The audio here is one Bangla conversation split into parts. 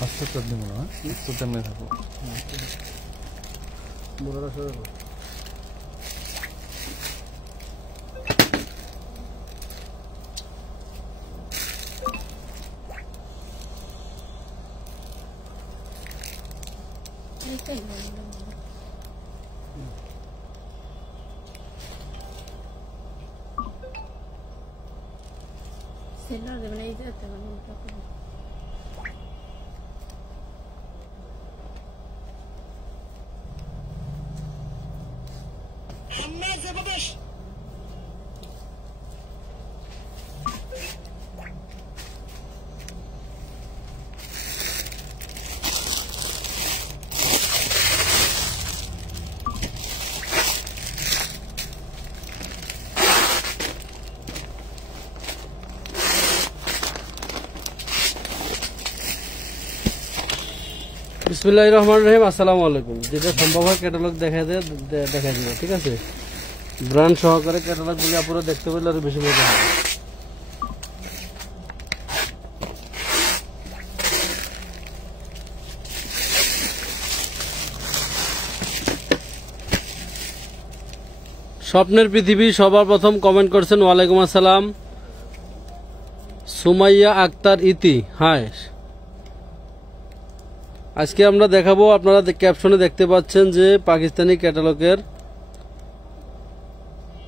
70 দিব না 70 মে থাকো বড়রা সরে सेलर de बनाई जाते हैं उनका हमें जबरदस्त বিসমিল্লাহির রহমানির রহিম। আসসালামু আলাইকুম। যেটা সম্ভব হয় ক্যাটালগ দেখা দিব, ঠিক আছে? ব্র্যান্ড সহকারে ক্যাটালগগুলি আপনারা দেখতে পেলে আরো বেশি মজা হবে। স্বপ্নের পৃথিবী সবার প্রথম কমেন্ট করছেন, ওয়ালাইকুম আসসালাম। সুমাইয়া আক্তার ইতি, হাই। আজকে আমরা দেখাবো, আপনারা ক্যাপশনে দেখতে পাচ্ছেন যে পাকিস্তানি ক্যাটালগের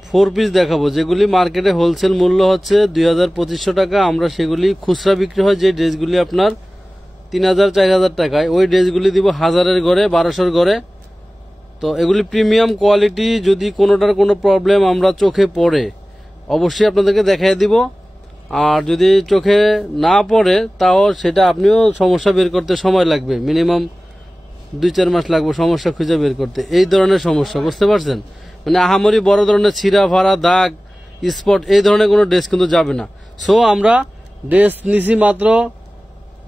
4 পিস দেখাবো, যেগুলি মার্কেটে হোলসেল মূল্য হচ্ছে 2200 টাকা। আমরা সেগুলি খুচরা বিক্রি হয় যে ড্রেসগুলি আপনার 3000-4000 টাকায়, ওই ড্রেসগুলি দিব 1000-এর ঘরে, 1200-এর ঘরে। তো এগুলি প্রিমিয়াম কোয়ালিটি। যদি কোনোটার কোনো প্রবলেম আমরা চোখে পড়ে অবশ্যই আপনাদেরকে দেখাই দিব, আর যদি চোখে না পড়ে তাও সেটা আপনিও সমস্যা বের করতে সময় লাগবে, মিনিমাম 2-4 মাস লাগবে সমস্যা খুঁজে বের করতে। এই ধরনের সমস্যা, বুঝতে পারছেন? মানে আহামরি বড় ধরনের ছিঁড়া ফাড়া, দাগ, স্পট এই ধরনের কোনো ড্রেস কিন্তু যাবে না। সো আমরা ড্রেস নিছি মাত্র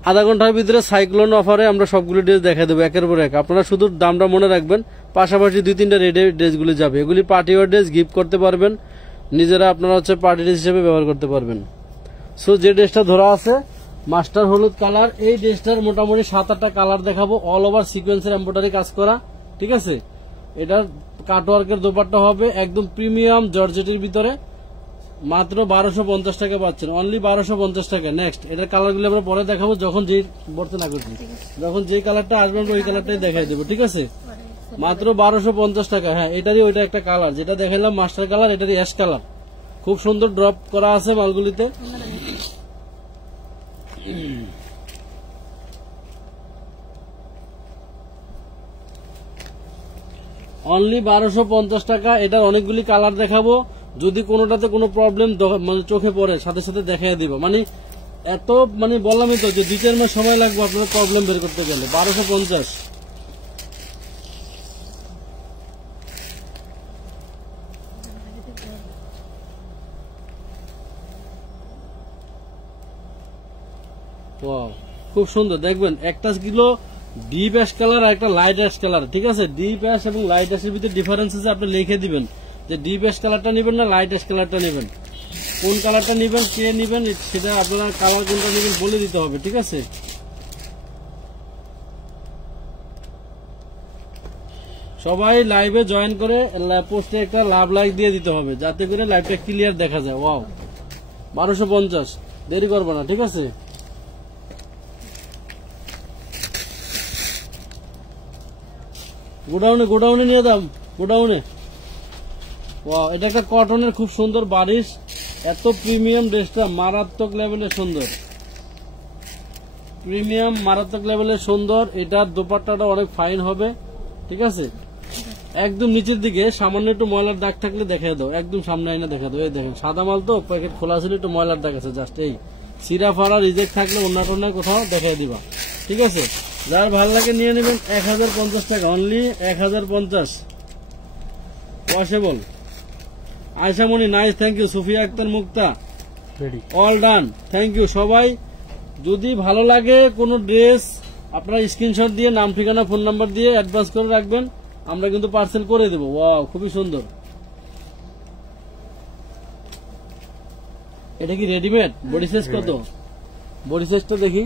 আধা ঘন্টার ভিতরে সাইক্লোন অফারে আমরা সবগুলি ড্রেস দেখা দেবো একের পর এক। আপনারা শুধু দামটা মনে রাখবেন, পাশাপাশি 2-3টা রেডি ড্রেসগুলি যাবে। এগুলি পার্টি ওয়ার ড্রেস, গিফট করতে পারবেন, নিজেরা আপনারা হচ্ছে পার্টি ড্রেস হিসেবে ব্যবহার করতে পারবেন। সো যে ড্রেসটা ধরা আছে মাস্টার হলুদ কালার, এই ড্রেসটার মোটামুটি 7-8টা কালার দেখাবো, অল ওভার সিকোয়েন্সের এমব্রয়ডারি কাজ করা, ঠিক আছে? এটার কাটওয়ার্কের দোপাট্টা হবে একদম প্রিমিয়াম জর্জেটের ভিতরে, মাত্র 1250 টাকা পাচ্ছেন, অনলি 1250 টাকা। নেক্সট এটার কালারগুলো আমরা পরে দেখাবো, যখন যেই বর্তে না করছি, যখন যেই কালারটা আসবে আমরা ওই কালারটাই দেখাই দেবো, ঠিক আছে? মাত্র 1250 টাকা। হ্যাঁ, এটারই ওইটা একটা কালার যেটা দেখাইলাম মাস্টার কালার, এটারই অ্যাশ কালার, খুব সুন্দর ড্রপ করা আছে মালগুলিতে। অনলি 1250 টাকা। এটার অনেকগুলি কালার দেখাবো, যদি কোনোটাতে কোনো প্রবলেম মানে চোখে পড়ে সাথে সাথে দেখাই দিব। মানে এত মানে বললামই তো যে 2-4 মাস সময় লাগবে আপনার প্রবলেম বের করতে গেলে। 1250। খুব সুন্দর, দেখবেন একটা কিলো ডিপ অ্যাশ কালার আর একটা লাইট অ্যাশ কালার, ঠিক আছে? ডিপ অ্যাশ এবং লাইট অ্যাশের ভিতরে ডিফারেন্স আছে, আপনি লিখে দিবেন যে ডিপ অ্যাশ কালারটা নেবেন না লাইট অ্যাশ কালারটা নেবেন, কোন কালারটা নেবেন, কে নেবেন, সেটা আপনার কালার কোনটা নেবেন বলে দিতে হবে, ঠিক আছে? সবাই লাইভে জয়েন করে পোস্টে একটা লাভ লাইক দিয়ে দিতে হবে, যাতে করে লাইভটা ক্লিয়ার দেখা যায়। ওয়াও, 1250, দেরি করবো না, ঠিক আছে? গোডাউনে নিয়ে দাম, গোডাউনে। ওয়াও, এটা একটা কটনের খুব সুন্দর বারিশ, এত প্রিমিয়াম ড্রেসটা মারাত্মক লেভেলের সুন্দর, প্রিমিয়াম মারাত্মক লেভেলের সুন্দর। এটার দোপাট্টাটা অনেক ফাইন হবে, ঠিক আছে? একদম নিচের দিকে সামান্য একটু ময়লার দাগ থাকলে দেখাই দাও, একদম সামনে আইনা দেখা দাও। এই দেখেন সাদা মাল তো, প্যাকেট খোলা ছিল, একটু ময়লার দাগ আছে জাস্ট। এই সিরা ফাড়া রিজেক্ট থাকলে অন্য কোথাও দেখাই দিবা, ঠিক আছে? যার ভালো লাগে নিয়ে নেবেন। 1050 টাকা, only 1050 possible. Ayshamoni nice, thank you. Sufia Akter Mukta, all done, thank you সবাই। যদি ভালো লাগে কোনো ড্রেস আপনারা স্ক্রিনশট দিয়ে নাম ঠিকানা ফোন নাম্বার দিয়ে অ্যাডভান্স করে রাখবেন, আমরা কিন্তু পার্সেল করে দেবো। ওয়াও, খুবই সুন্দর। এটা কি রেডিমেড? বডি সাইজ কত? বডি সাইজটা দেখি।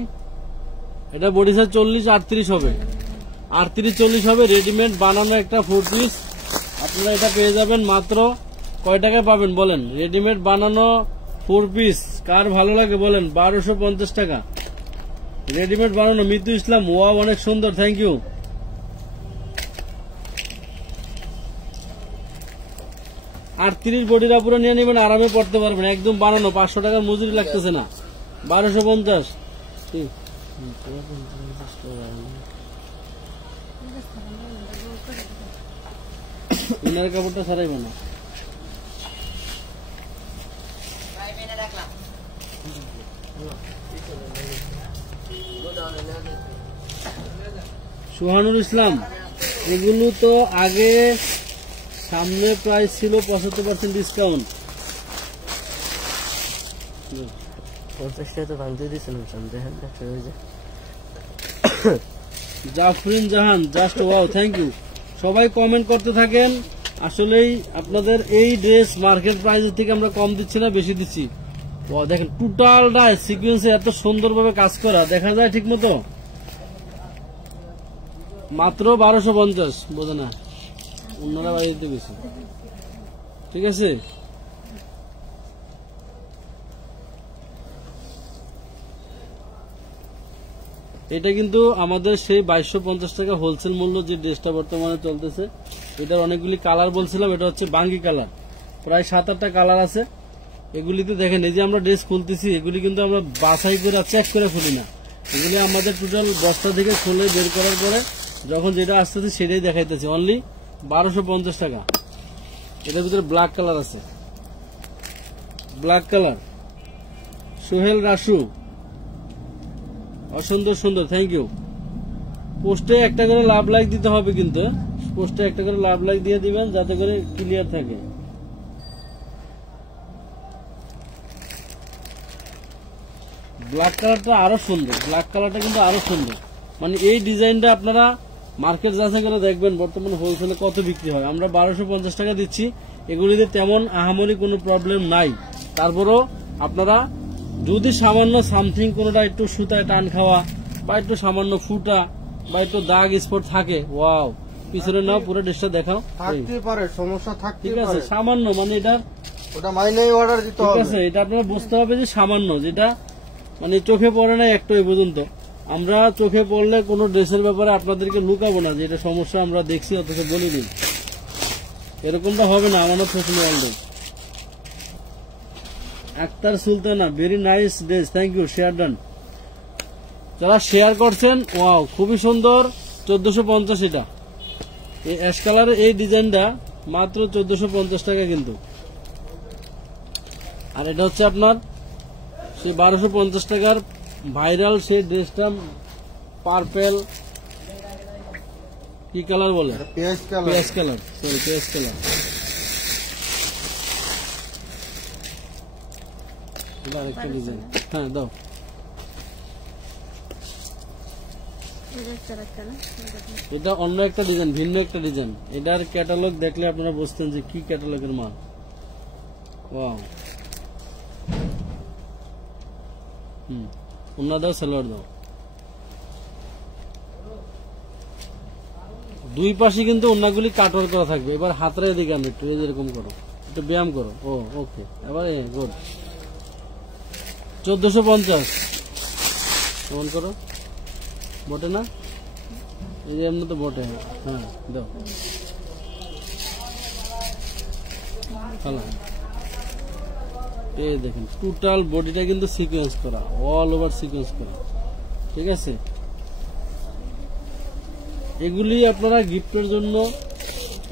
এটা বডি সাইজ 40-38 হবে, 38-40 হবে। রেডিমেড বানানো একটা 4 পিস আপনারা এটা পেয়ে যাবেন মাত্র কয় টাকায় পাবেন বলেন? রেডিমেড বানানো 4 পিস কার ভালো লাগে বলেন? 1250 টাকা রেডিমেড বানানো। মিতু ইসলাম, ওয়াও অনেক সুন্দর, থ্যাংক ইউ। 38 বডির আপুরা নিয়ে নেবেন, আরামে পড়তে পারবেন, একদম বানানো। 500 টাকার মজুরি লাগতেছে না, 1250। ইনার কাপড়টা ছাড়াইবে না। সুহানুর ইসলাম, এগুলো তো আগে সামনে প্রাইস ছিল 75% ডিসকাউন্ট। 50 টাকা তো ভাঙতে দিয়েছিলাম দেখেন। জাফরিন জাহান, জাস্ট ওয়াও, থ্যাংক ইউ। সবাই কমেন্ট করতে থাকেন। আসলেই আপনাদের এই ড্রেস মার্কেট প্রাইসের থেকে আমরা কম দিচ্ছি না, বেশি দিচ্ছি। দেখেন টোটালটা সিকুয়েন্সে এত সুন্দরভাবে কাজ করা, দেখা যায় ঠিক মতো। মাত্র 1250, বোঝে না অন্যরা বাইরে দিতে গেছে। ঠিক আছে, এটা কিন্তু আমাদের সেই 2250 টাকা হোলসেল মূল্য যে ড্রেসটা বর্তমানে চলতেছে। এটার অনেকগুলি কালার বলছিলাম, এটা হচ্ছে বাঙ্গি কালার, প্রায় 7-8টা কালার আছে। এগুলিতে দেখেন, এই যে আমরা ড্রেস খুলতেছি, এগুলি কিন্তু আমরা বাছাই করে চেক করে খুলি না, এগুলি আমাদের টোটাল বস্তা থেকে খুলে বের করার পরে যখন যেটা আসতেছে সেটাই দেখাইতেছে। অনলি 1250 টাকা। এটার ভিতরে ব্ল্যাক কালার আছে, ব্ল্যাক কালার। সোহেল রাসু, অসুন্দর সুন্দর, থ্যাংক ইউ। পোস্টে একটা করে লাভ লাইক দিতে হবে, কিন্তু পোস্টে একটা করে লাভ লাইক দিয়ে দিবেন যাতে করে ক্লিয়ার থাকে। ব্ল্যাক কালারটা আরো সুন্দর, ব্ল্যাক কালারটা কিন্তু আরো সুন্দর। মানে এই ডিজাইনটা আপনারা মার্কেট যাচাই করে দেখবেন বর্তমানে হোলসেলে কত বিক্রি হয়। আমরা 1250 টাকা দিচ্ছি, এগুলিতে তেমন আহামরি কোনো প্রবলেম নাই। তারপরও আপনারা যদি সামান্য সামথিং কোনোটা একটু সুতায় টান খাওয়া বা একটু সামান্য ফুটা বা একটু দাগ স্পট থাকে, ওয়াও, পিছনে নাও, পুরো ড্রেসটা দেখাও, থাকতে পারে, সমস্যা থাকতে ঠিক আছে, পারে, সামান্য, মানে এটা ওটা মাইনেই অর্ডার দিতে ঠিক হবে। আছে, এটা আপনারা বুঝতে হবে যে সামান্য, যেটা মানে চোখে পড়ে না একটু এই পর্যন্ত। আমরা চোখে পড়লে কোনো ড্রেসের ব্যাপারে আপনাদেরকে লুকাবো না যে এটা সমস্যা আমরা দেখছি অথচ বলিনি, এরকমটা হবে না। আমানত হোসেন ওয়ার্ল্ডে, Akter Sultana, very nice dress, thank you, share done. যারা শেয়ার করছেন, ওয়াও, খুবই সুন্দর, 1450 এটা। এই অ্যাশ কালারের এই ডিজাইনটা মাত্র 1450 টাকা কিন্তু। আর এটা হচ্ছে আপনার সেই 1250 টাকার ভাইরাল সেই ড্রেসটা, পার্পেল, কি কালার বলে? পেঁয়াজ কালার, পেঁয়াজ কালার, সরি পেঁয়াজ কালার। এটা আরেকটা ডিজাইন, হ্যাঁ দাও। এটা অন্য একটা ডিজাইন, ভিন্ন একটা ডিজাইন। এটার ক্যাটালগ দেখলে আপনারা বুঝতেন যে কি ক্যাটালগের মাল। ওয়াও, উন্না দাও, সালোয়ার দাও। দুই পাশে কিন্তু উন্নাগুলি কাটর করা থাকবে। এবার হাতরা এদিকে আনো, একটু এরকম করো, একটু ব্যায়াম করো। ও ওকে, এবার গুড। 1450 কেমন করো, বটে না? এই যে এমনি তো বটে, হ্যাঁ দাও। এই দেখেন টোটাল বডিটা কিন্তু সিকোয়েন্স করা, অল ওভার সিকোয়েন্স করা, ঠিক আছে। এগুলি আপনারা গিফটের জন্য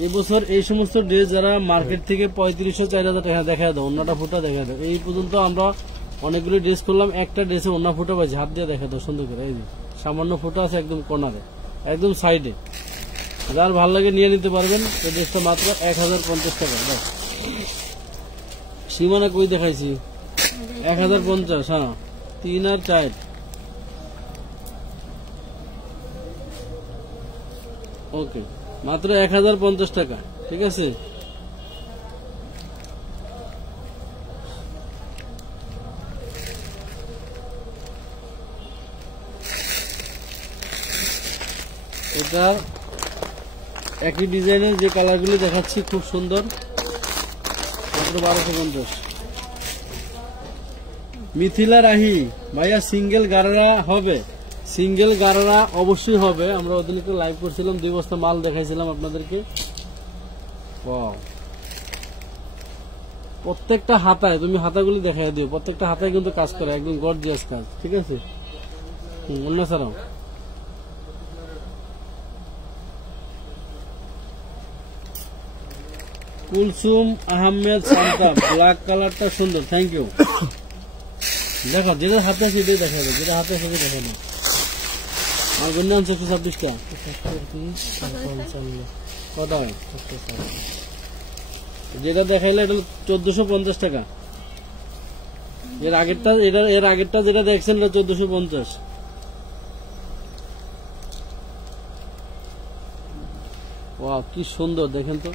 এবছর এই সমস্ত ড্রেস যারা মার্কেট থেকে 3500-4000 টাকা দেখা দাও, অন্যটা ফুটা দেখা দাও। এই পর্যন্ত আমরা অনেকগুলি ড্রেস করলাম, একটা ড্রেসে অন্য ফুটা পাইছি, হাত দিয়ে দেখা দাও সুন্দর করে। এই যে সামান্য ফুটা আছে একদম কর্নারে, একদম সাইডে। যার ভালো লাগে নিয়ে নিতে পারবেন। এই ড্রেসটা মাত্র 1050 টাকা। দাও সীমানা কই দেখাইছি, 1050, হ্যাঁ 3 আর 4। ওকে, মাত্র 1050 টাকা, ঠিক আছে। এটা একই ডিজাইনের যে কালারগুলি দেখাচ্ছি খুব সুন্দর, মাত্র 1250। মিথিলা রাহি ভাইয়া সিঙ্গেল গারারা হবে? সিঙ্গেল গারারা অবশ্যই হবে। আমরা ওদিনকে লাইভ করছিলাম, 2 বস্তা মাল দেখাইছিলাম আপনাদেরকে। ওয়াও, প্রত্যেকটা হাতায়, তুমি হাতাগুলি দেখাই দিও, প্রত্যেকটা হাতায় কিন্তু কাজ করে, একদম গর্জিয়াস কাজ। ঠিক আছে, অন্য ছাড়াও কুলসুম আহমেদ শান্তা, ব্ল্যাক কালারটা সুন্দর, থ্যাংক ইউ। দেখো যেটা হাতে আছে এটাই দেখা যাবে, যেটা হাতে আছে দেখা না। আমার গন্যা আনছে 126টা। কত হয়? যেটা দেখাইলে এটা 1450 টাকা। এর আগেরটা যেটা দেখছেন এটা 1450। ওয়াও, কি সুন্দর দেখেন তো,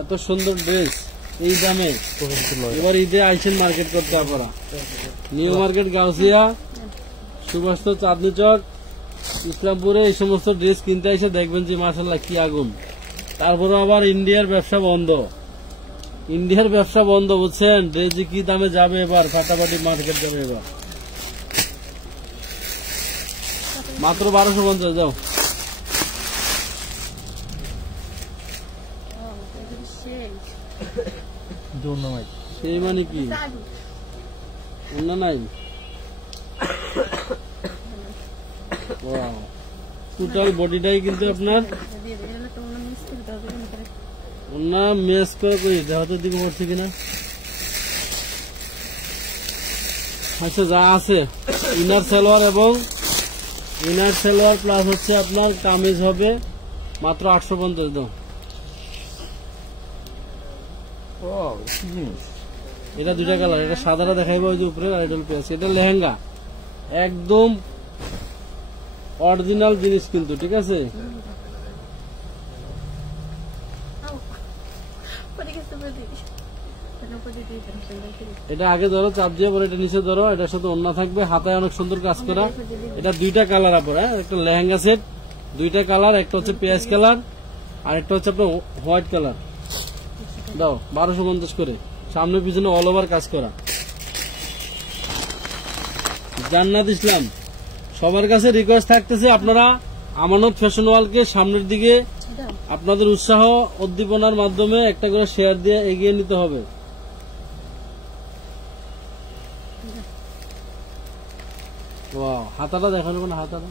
এত সুন্দর ড্রেস এই দামে। এবার ঈদে আইছেন মার্কেট করতে আপনারা, নিউ মার্কেট, গাউসিয়া, সুভাষ, চাঁদনি চক, ইসলামপুরে এই সমস্ত ড্রেস কিনতে এসে দেখবেন যে মাশাআল্লাহ কি আগুন। তারপরে আবার ইন্ডিয়ার ব্যবসা বন্ধ, ইন্ডিয়ার ব্যবসা বন্ধ, বুঝছেন? ড্রেস যে কি দামে যাবে এবার, ফাটাফাটি মার্কেট যাবে এবার। মাত্র 1250। যাও, সেই মানে কি অন্য নাই? টোটাল বডিটাই কিন্তু আপনার অন্য মেস করে করি, দেখাতে দিকে পড়ছে কিনা। আচ্ছা, যা আছে ইনার সালোয়ার এবং ইনার সালোয়ার প্লাস হচ্ছে আপনার কামিজ হবে মাত্র 850। দাও, এটা 2টা কালার, এটা সাদাটা দেখাইবো ওই যে উপরে, আর এটা পেয়েছে। এটা লেহেঙ্গা, একদম অরিজিনাল জিনিস কিন্তু, ঠিক আছে? এটা আগে ধরো, চাপ দিয়ে পরে এটা নিচে ধরো, এটার সাথে ওড়না থাকবে, হাতায় অনেক সুন্দর কাজ করা। এটা 2টা কালার আপনার, একটা লেহেঙ্গা সেট, 2টা কালার, একটা হচ্ছে পেঁয়াজ কালার আর একটা হচ্ছে আপনার হোয়াইট কালার। দাও 1250 করে, সামনে পিছনে অল ওভার কাজ করা। জান্নাত ইসলাম, সবার কাছে রিকোয়েস্ট থাকতেছে আপনারা আমানত ফ্যাশন ওয়ালকে সামনের দিকে আপনাদের উৎসাহ উদ্দীপনার মাধ্যমে একটা করে শেয়ার দিয়ে এগিয়ে নিতে হবে। ওয়াও, হাতাটা দেখানো না, হাতাটা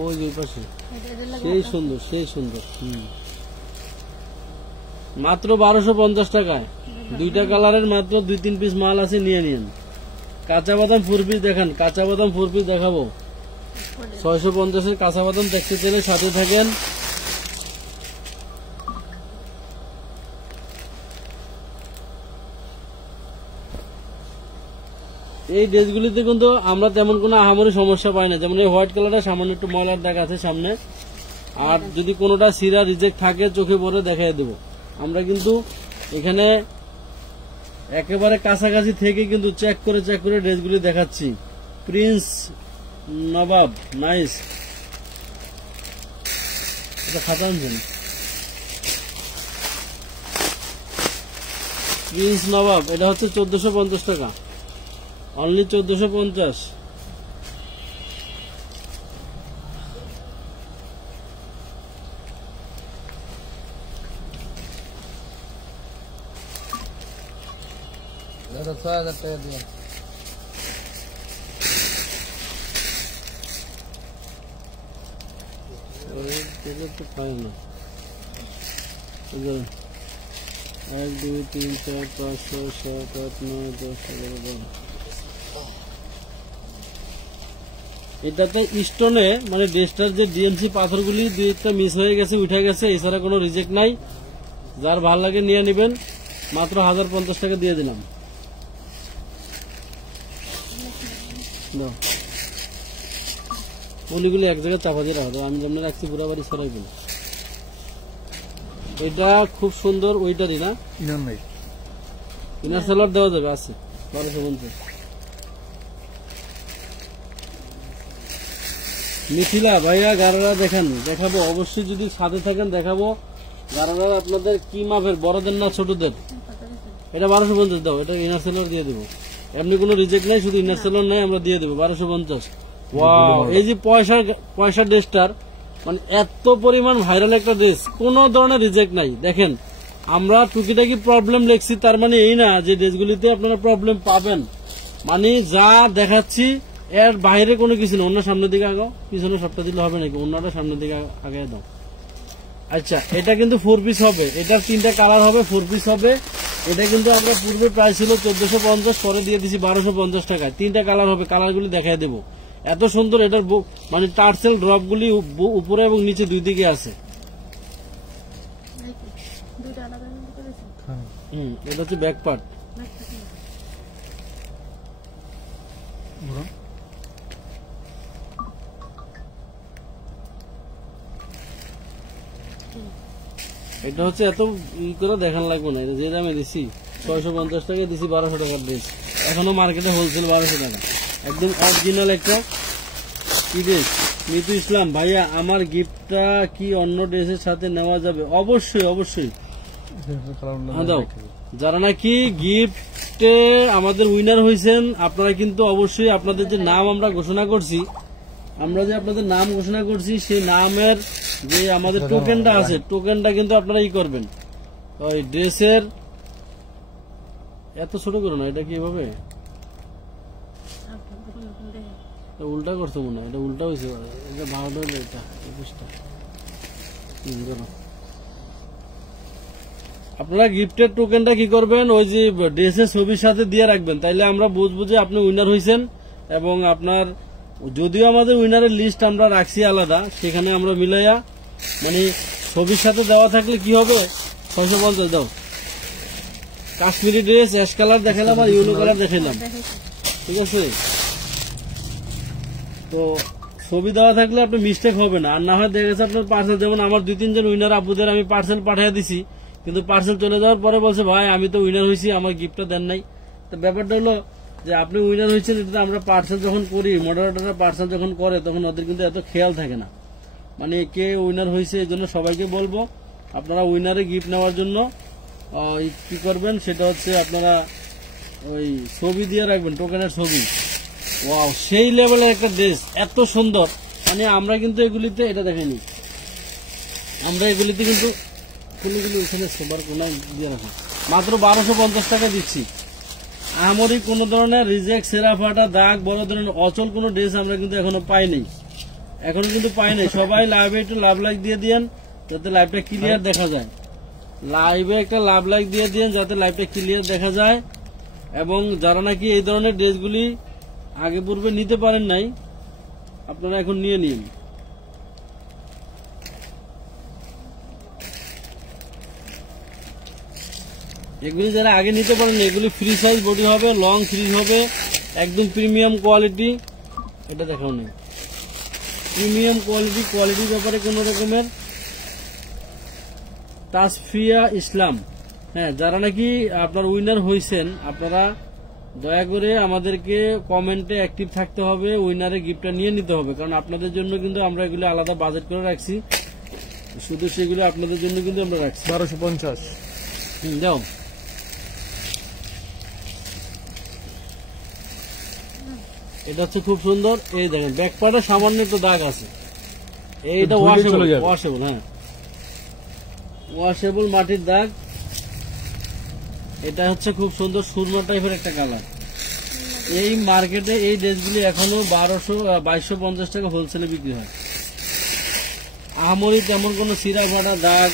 ওই যে পাশে, সেই সুন্দর, সেই সুন্দর। মাত্র 1250 টাকায় 2টা কালারের মাত্র 2-3 পিস মাল আছে, নিয়ে নিন। কাঁচা বাদাম 4 পিস দেখান, কাঁচা বাদাম 4 পিস দেখাবো। 650-এর কাঁচা বাদাম দেখতে চাইলে সাথে থাকেন। এই ড্রেসগুলিতে কিন্তু আমরা তেমন কোনো আহামরি সমস্যা পাই না। যেমন এই হোয়াইট কালারটা সামান্য একটু ময়লার দাগ আছে সামনে, আর যদি কোনোটা সিরা রিজেক্ট থাকে চোখে পরে দেখাই দেবো। আমরা কিন্তু এখানে একেবারে কাছাকাছি থেকে কিন্তু চেক করে ড্রেসগুলি দেখাচ্ছি। প্রিন্স নবাব, নাইস, এটা খাতা আনছেন। প্রিন্স নবাব, এটা হচ্ছে 1450 টাকা, অনলি 1450। এটা 6000 টাকা দিয়ে। তো পাই না। 1 2 3 4 5 6 7 8 9 10 11 12। এটাতে স্টোনে মানে ড্রেসটার যে ডিএমসি পাথরগুলি 2-1টা মিস হয়ে গেছে, উঠে গেছে, এছাড়া কোনো রিজেক্ট নাই। যার ভালো লাগে নিয়ে নেবেন, মাত্র 1050 টাকা দিয়ে দিলাম। পলিগুলি এক জায়গায় চাপা দিয়ে রাখো, আমি যেমন রাখছি পুরো বাড়ি সরাই বলি। এটা খুব সুন্দর, ওইটারই না ইনার সালোয়ার দেওয়া যাবে, আছে 1250। মিথিলা ভাইয়া গারারা দেখেন, দেখাবো অবশ্যই, যদি সাথে থাকেন দেখাবো। গারারা আপনাদের কি মাপের, বড়দের না ছোটদের? এটা 1250 দাও, এটা ইনার সেলর দিয়ে দেবো। এমনি কোনো রিজেক্ট নাই, শুধু ইনার সেলর নাই, আমরা দিয়ে দেবো 1250। ওয়াও, এই যে পয়সা ড্রেসটার মানে এত পরিমাণ ভাইরাল একটা ড্রেস, কোনো ধরনের রিজেক্ট নাই। দেখেন আমরা টুকিটাকি প্রবলেম লিখছি, তার মানে এই না যে ড্রেসগুলিতে আপনারা প্রবলেম পাবেন। মানে যা দেখাচ্ছি এর বাইরে কোনো কিছু না। অন্য সামনের দিকে আগাও, পিছনে সবটা দিলে হবে নাকি? অন্যটা সামনের দিকে আগে দাও। আচ্ছা, এটা কিন্তু 4 পিস হবে, এটার 3টা কালার হবে, 4 পিস হবে। এটা কিন্তু আমরা পূর্বে প্রাইস ছিল 1450, পরে দিয়ে দিছি 1250 টাকায়। 3টা কালার হবে, কালারগুলি দেখাই দেবো। এত সুন্দর এটার মানে টার্সেল ড্রপগুলি উপরে এবং নিচে দুই দিকে আছে। দুইটা আলাদা আলাদা করেছে। এটা হচ্ছে ব্যাক পার্ট। এটা হচ্ছে এত করে দেখান লাগবে না, এটা যে দামে দিছি 650 টাকায় দিছি 1200 টাকার ড্রেস, এখনো মার্কেটে হোলসেল 1200 টাকা। একদম অরিজিনাল একটা কি ড্রেস। মিতু ইসলাম ভাইয়া, আমার গিফটটা কি অন্য ড্রেসের সাথে নেওয়া যাবে? অবশ্যই অবশ্যই। হ্যাঁ দাও, যারা নাকি গিফটে আমাদের উইনার হয়েছেন আপনারা কিন্তু অবশ্যই আপনাদের যে নাম আমরা ঘোষণা করছি, সেই নামের যে আমাদের টোকেনটা আছে, টোকেনটা কিন্তু আপনারা ই করবেন। ওই ড্রেসের এত ছোট করো না, এটা কিভাবে উল্টা করছো মনে হয়, এটা উল্টা হয়েছে, এটা ভালো হলো, এটা 21টা। আপনারা গিফটের টোকেনটা কি করবেন, ওই যে ড্রেসের ছবির সাথে দিয়ে রাখবেন, তাইলে আমরা বুঝবো যে আপনি উইনার হয়েছেন। এবং আপনার যদিও আমাদের উইনারের লিস্ট আমরা রাখছি আলাদা, সেখানে আমরা মিলাইয়া মানে ছবির সাথে দেওয়া থাকলে কি হবে, 650 দাও। কাশ্মীরি ড্রেস অ্যাশ কালার দেখালাম আর ইয়েলো কালার দেখালাম, ঠিক আছে? তো ছবি দেওয়া থাকলে আপনি মিস্টেক হবে না। আর না হয় দেখা গেছে আপনার পার্সেল, যেমন আমার 2-3 জন উইনার আপুদের আমি পার্সেল পাঠিয়ে দিছি, কিন্তু পার্সেল চলে যাওয়ার পরে বলছে ভাই আমি তো উইনার হয়েছি, আমার গিফটটা দেন নাই। তো ব্যাপারটা হলো যে আপনি উইনার হয়েছেন, এটা আমরা পার্সেল যখন করি, মডারেটররা পার্সেল যখন করে, তখন ওদের কিন্তু এত খেয়াল থাকে না, মানে কে উইনার হয়েছে। এই জন্য সবাইকে বলবো আপনারা উইনারে গিফট নেওয়ার জন্য কি করবেন, সেটা হচ্ছে আপনারা ওই ছবি দিয়ে রাখবেন, টোকেনের ছবি। ওয়াও, সেই লেভেলের একটা ড্রেস, এত সুন্দর। মানে আমরা কিন্তু এগুলিতে, এটা দেখেনি, আমরা এগুলিতে কিন্তু কোনগুলি ওখানে সবার কোনায় দিয়ে রাখা, মাত্র 1250 টাকা দিচ্ছি। আমারই কোন ধরনের রিজেক্ট, সেরা ফাটা, দাগ, বড় ধরনের অচল কোন ড্রেস আমরা কিন্তু এখনো পাইনি, সবাই লাইভে একটু লাভ লাইক দিয়ে দিয়েন, যাতে লাইভটা ক্লিয়ার দেখা যায়। লাইভে একটা লাভ লাইক দিয়ে দিয়েন, যাতে লাইভটা ক্লিয়ার দেখা যায়। এবং যারা নাকি এই ধরনের ড্রেসগুলি আগে পূর্বে নিতে পারেন নাই, আপনারা এখন নিয়ে নিন। এগুলি যারা আগে নিতে পারেন, এগুলি ফ্রি সাইজ বডি হবে, লং ফ্রি হবে, একদম প্রিমিয়াম কোয়ালিটি। এটা দেখাও নেই, প্রিমিয়াম কোয়ালিটির ব্যাপারে কোন রকমের। তাসফিয়া ইসলাম, হ্যাঁ, যারা নাকি আপনার উইনার হয়েছেন, আপনারা দয়া করে আমাদেরকে কমেন্টে অ্যাক্টিভ থাকতে হবে, উইনারে গিফটটা নিয়ে নিতে হবে, কারণ আপনাদের জন্য কিন্তু আমরা এগুলো আলাদা বাজেট করে রাখছি, শুধু সেগুলো আপনাদের জন্য কিন্তু আমরা রাখছি। 1250 যাও। এটা হচ্ছে খুব সুন্দর, এই দেখেন ব্যাক পার্টে সামান্য একটু দাগ আছে, এইটা ওয়াশেবল, হ্যাঁ ওয়াশেবল মাটির দাগ। এটা হচ্ছে খুব সুন্দর সুরমা টাইপের একটা কালার। এই মার্কেটে এই ড্রেসগুলি এখনো 2250 টাকা হোলসেলে বিক্রি হয়। আহামরি তেমন কোনো সিরা ফাটা, দাগ,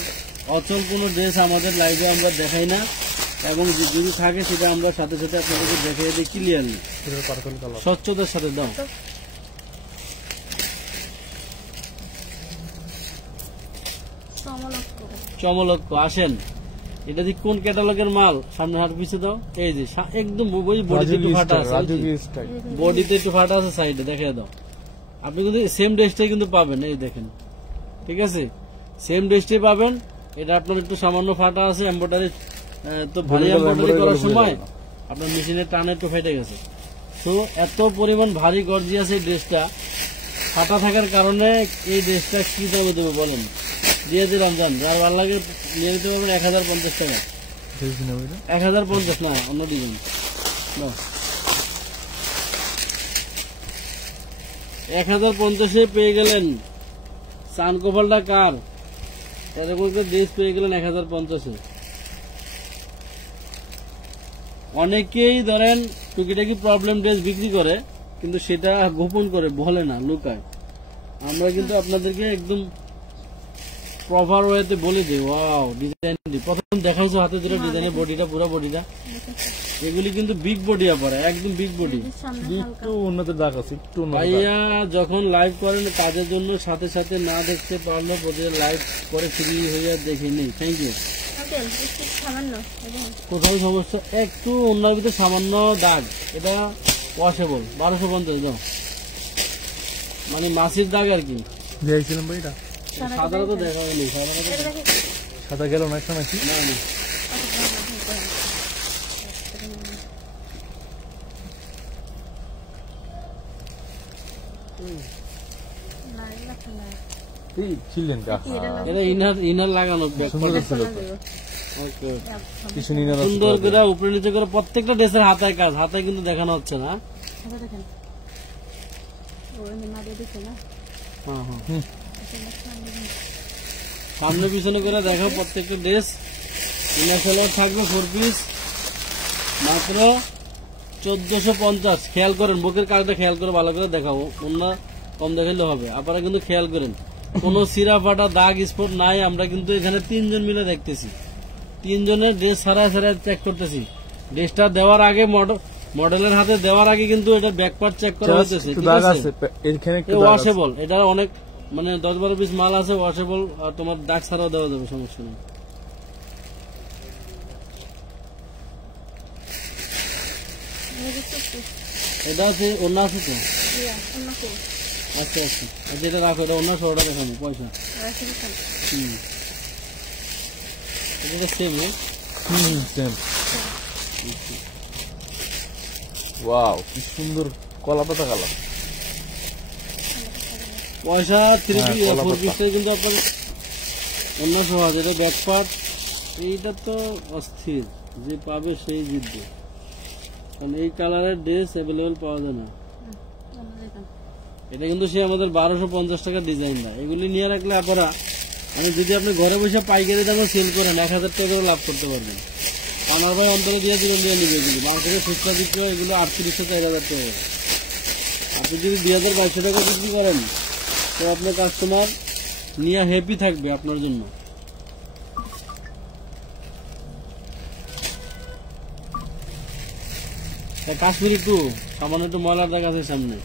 অচল কোনো ড্রেস আমাদের লাইভে আমরা দেখাই না, এবং যদি থাকে সেটা আমরা সাথে সাথে আপনাদেরকে দেখাই দিই ক্লিয়ারলি, স্বচ্ছতার সাথে। দাও, চমলক্ষ আসেন। এটা যে কোন ক্যাটালগের মাল, সামনে হাত পিছিয়ে দাও। এই যে একদম বডিতে একটু ফাটা আছে, বডিতে একটু ফাটা আছে, সাইডে দেখে দাও। আপনি কিন্তু সেম ড্রেসটাই কিন্তু পাবেন, এই দেখেন, ঠিক আছে, সেম ড্রেসটাই পাবেন। এটা আপনার একটু সামান্য ফাটা আছে, এমব্রয়ডারি তো ভারী এমব্রয়ডারি করার সময় আপনার মেশিনের টানে একটু ফেটে গেছে। তো এত পরিমাণ ভারী গর্জিয়াস এই ড্রেসটা, ফাটা থাকার কারণে এই ড্রেসটা কি দামে দেবো বলেন? দিয়ে দিলাম, যান যার ভালো লাগে নিয়ে নিতে পারবেন 1050 টাকা। 1050 না, অন্য ডিজাইন 1050 পেয়ে গেলেন। সান কপালটা কার? এরকম একটা ড্রেস পেয়ে গেলেন 1050। অনেকেই ধরেন টুকিটাকি প্রবলেম ড্রেস বিক্রি করে, কিন্তু সেটা গোপন করে বলে না, লুকায়। আমরা কিন্তু আপনাদেরকে একদম প্রপার ওয়েতে বলে দিই। ওয়াও, ডিজাইন প্রথম দেখাইছো হাতে যেটা ডিজাইনের বডিটা, পুরো বডিটা, এগুলি কিন্তু বিগ বডি আবার একদম বিগ বডি। একটু উন্নত দাগ আছে, একটু ভাইয়া যখন লাইভ করেন কাজের জন্য সাথে সাথে না দেখতে পারলে প্রতিদিন লাইভ করে ফ্রি হইয়া দেখে নেই। Thank you. কোথাও সমস্যা? একটু অন্যার ভিতরে সামান্য দাগ, এটা ওয়াশেবল। 1250 দাও, মানে মাছির দাগ আর কি। দিয়েছিলাম ভাই, এটা সাধারণত দেখা হয়নি, সাদা গেল না একটা নাকি? না না, ছিলেন কা এটা ইনার লাগানো সুন্দর ছিল তো। ওকে, কিছু নিয়ে নেওয়া সুন্দর করে উপরে নিচে করে প্রত্যেকটা ড্রেসের হাতায় কাজ, হাতায় কিন্তু দেখানো হচ্ছে না। হ্যাঁ হ্যাঁ, সামনে পিছনে করে দেখো প্রত্যেকটা ড্রেস। ইনার সালোয়ার থাকবে 4 পিস, মাত্র 1450। খেয়াল করেন বুকের কাজটা, খেয়াল করে ভালো করে দেখাবো, অন্য কম দেখাইলে হবে। আপনারা কিন্তু খেয়াল করেন কোন সিরা ফাটা দাগ স্পট নাই। আমরা কিন্তু এখানে 3 জন মিলে দেখতেছি, 3 জনের ড্রেস সারায় সারায় চেক করতেছি। ড্রেসটা দেওয়ার আগে মডেলের হাতে দেওয়ার আগে কিন্তু এটা ব্যাক পার্ট চেক করা হচ্ছে। ওয়াশেবল, এটা অনেক মানে 10-12 পিস মাল আছে ওয়াশেবল, আর তোমার দাগ ছাড়াও দেওয়া যাবে, সমস্যা নেই। এটা আছে, অন্য আছে তো? আচ্ছা আচ্ছা, যেটা রাখো এটা অন্য 100 টাকা দেখাবো পয়সা। এটা সেম, সেম। ওয়াও, কি সুন্দর কলা পাতা কালার। পয়সা 4 পিসটা কিন্তু আপনার অন্য সহজ। এটা ব্যাক পার্ট, এইটা তো অস্থির, যে পাবে সেই জিতবে, কারণ এই কালারের ড্রেস অ্যাভেলেবেল পাওয়া যায় না। এটা কিন্তু সে আমাদের 1250 টাকার ডিজাইন না। এগুলি নিয়ে রাখলে আপনারা, আমি যদি আপনি ঘরে বসে পাইকারি দামে সেল করেন 1000 টাকা করে লাভ করতে পারবেন। পানার ভাই অন্তরে দিয়ে দিবেন, দিয়ে নিবে এগুলি। মার্কেটে খুচরা বিক্রি হয় এগুলো 3800-4000 টাকা। আপনি যদি 2200 টাকা বিক্রি করেন তো আপনার কাস্টমার নিয়ে হ্যাপি থাকবে আপনার জন্য। কাশ্মীরি একটু সামান্য একটু ময়লার দাগ আছে সামনে।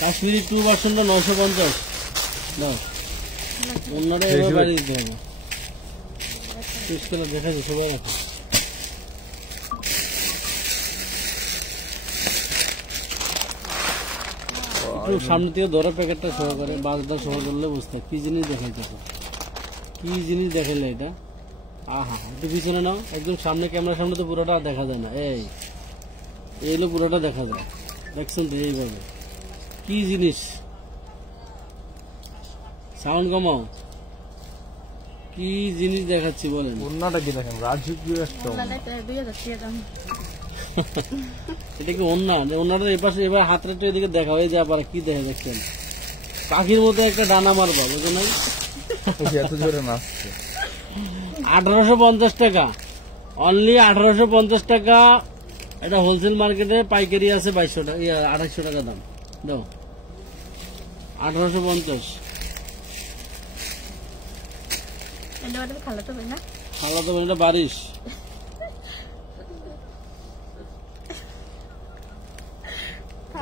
কাশ্মীরি 2 ভার্সনটা 950 দাও, অন্যটা এবার বাড়ি দিতে হবে। চুজ করে দেখাচ্ছি, সবাই রাখো। একটু সামনে থেকে ধরে প্যাকেটটা সহকারে বাসটা সহ করলে বুঝতে কি জিনিস দেখাইতেছে, কি জিনিস দেখাইলে এটা। আহা, একটু পিছনে নাও, একদম সামনে, ক্যামেরার সামনে তো পুরোটা দেখা যায় না। এই হলো পুরোটা দেখা যায়, দেখছেন তো? এইভাবে কি জিনিস, সাউন্ড কমাও, কি জিনিস দেখাচ্ছি বলেন। অন্যটা কি দেখেন, রাজকীয় একটা। এটা কি অন্য? অন্যটা এই পাশে, এবার হাতটা একটু এদিকে দেখা হয়ে যায়। আবার কি দেখা দেখছেন? পাখির মতো একটা ডানা মারবা, বুঝো নাই? এত জোরে নাচছে। 1850 টাকা, অনলি 1850 টাকা। এটা হোলসেল মার্কেটে পাইকারি আছে 2200 টাকা, 2800 টাকা দাম। দাও 1850। খালা তো এটা বারিশ,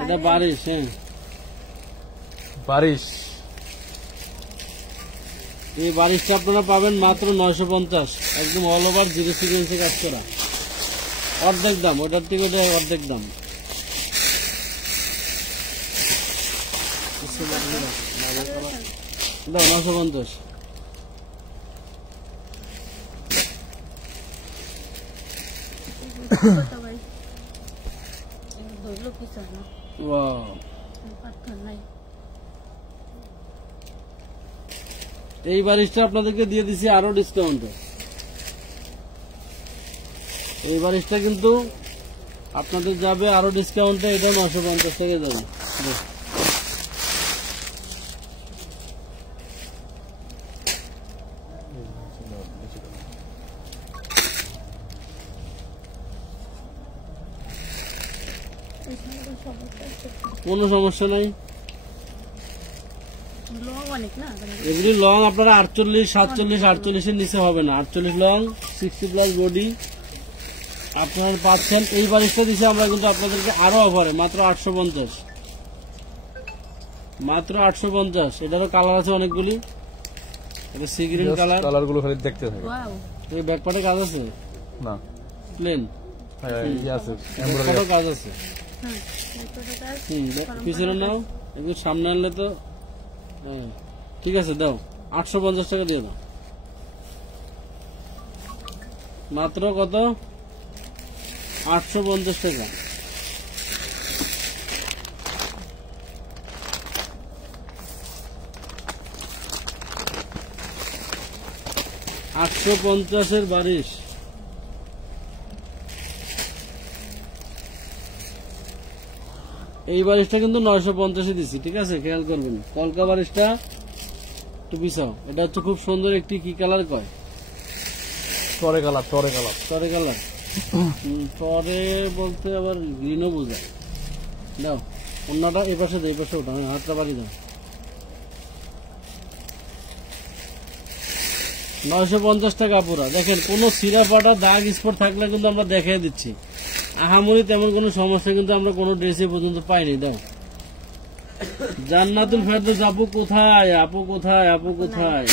এটা বারিশ। হ্যাঁ, বারিশ। এই বারিশটা আপনারা পাবেন মাত্র 950, একদম অল ওভার জিরো সিকোয়েন্সে কাজ করা। অর্ধেক দাম, ওটার থেকে ওটা অর্ধেক দাম। দাও 950। কত ভাই ধরলো কিছু না ওয়াও, পাথর নাই। এই বারিশটা আপনাদেরকে দিয়ে দিছি আরো ডিসকাউন্টে। এই বারিশটা কিন্তু আপনাদের যাবে আরো ডিসকাউন্টে, এটা 950 টাকা যাবে। এখানে তো সমস্যা আছে, কোনো সমস্যা নাই। লং অনেক না মানে এগুলি লং আপনারা 48, 47, 48 এর নিচে হবে না। 48 লং, 60+ বডি আপনারা পাচ্ছেন। এই বারিশটা দিছি আমরা কিন্তু আপনাদেরকে আরো অফারে মাত্র 850, মাত্র 850। এটারও কালার আছে অনেকগুলি। এটা সি গ্রিন কালার। কালার গুলো খালি দেখতে থাকে। ওয়াও। এই ব্যাকপার্টে কাজ আছে না প্লেন, হ্যাঁ ইয়ে আছে ব্যাকপার্টেও কাজ আছে। হ্যাঁ তারপরে তার পিছনে নাও, একটু সামনে আনলে তো হ্যাঁ, ঠিক আছে দাও 850 টাকা দিয়ে দাও। মাত্র কত? 850 টাকা। $850 বারিশ। এই বারিশটা কিন্তু 950 দিছি, ঠিক আছে খেয়াল করবেন। কলকা বারিশটা একটু পিছাও। এটা হচ্ছে খুব সুন্দর একটি কি কালার কয়, টরে কালার, টরে কালার। টরে কালার। টরে বলতে আবার গ্রিনও বোঝায়। দাও অন্যটা এই পাশে দাও, এই পাশে ওঠা, হাতটা বাড়ি দাও। 950 টাকা পুরা। দেখেন কোনো সিরা ফাটা দাগ স্পট থাকলে কিন্তু আমরা দেখিয়ে দিচ্ছি। আহামরি তেমন কোনো সমস্যা কিন্তু আমরা কোনো ড্রেসে পর্যন্ত পাইনি। দাও জান্নাতুল ফেরদৌস আপু কোথায়? আপু কোথায়? আপু কোথায়?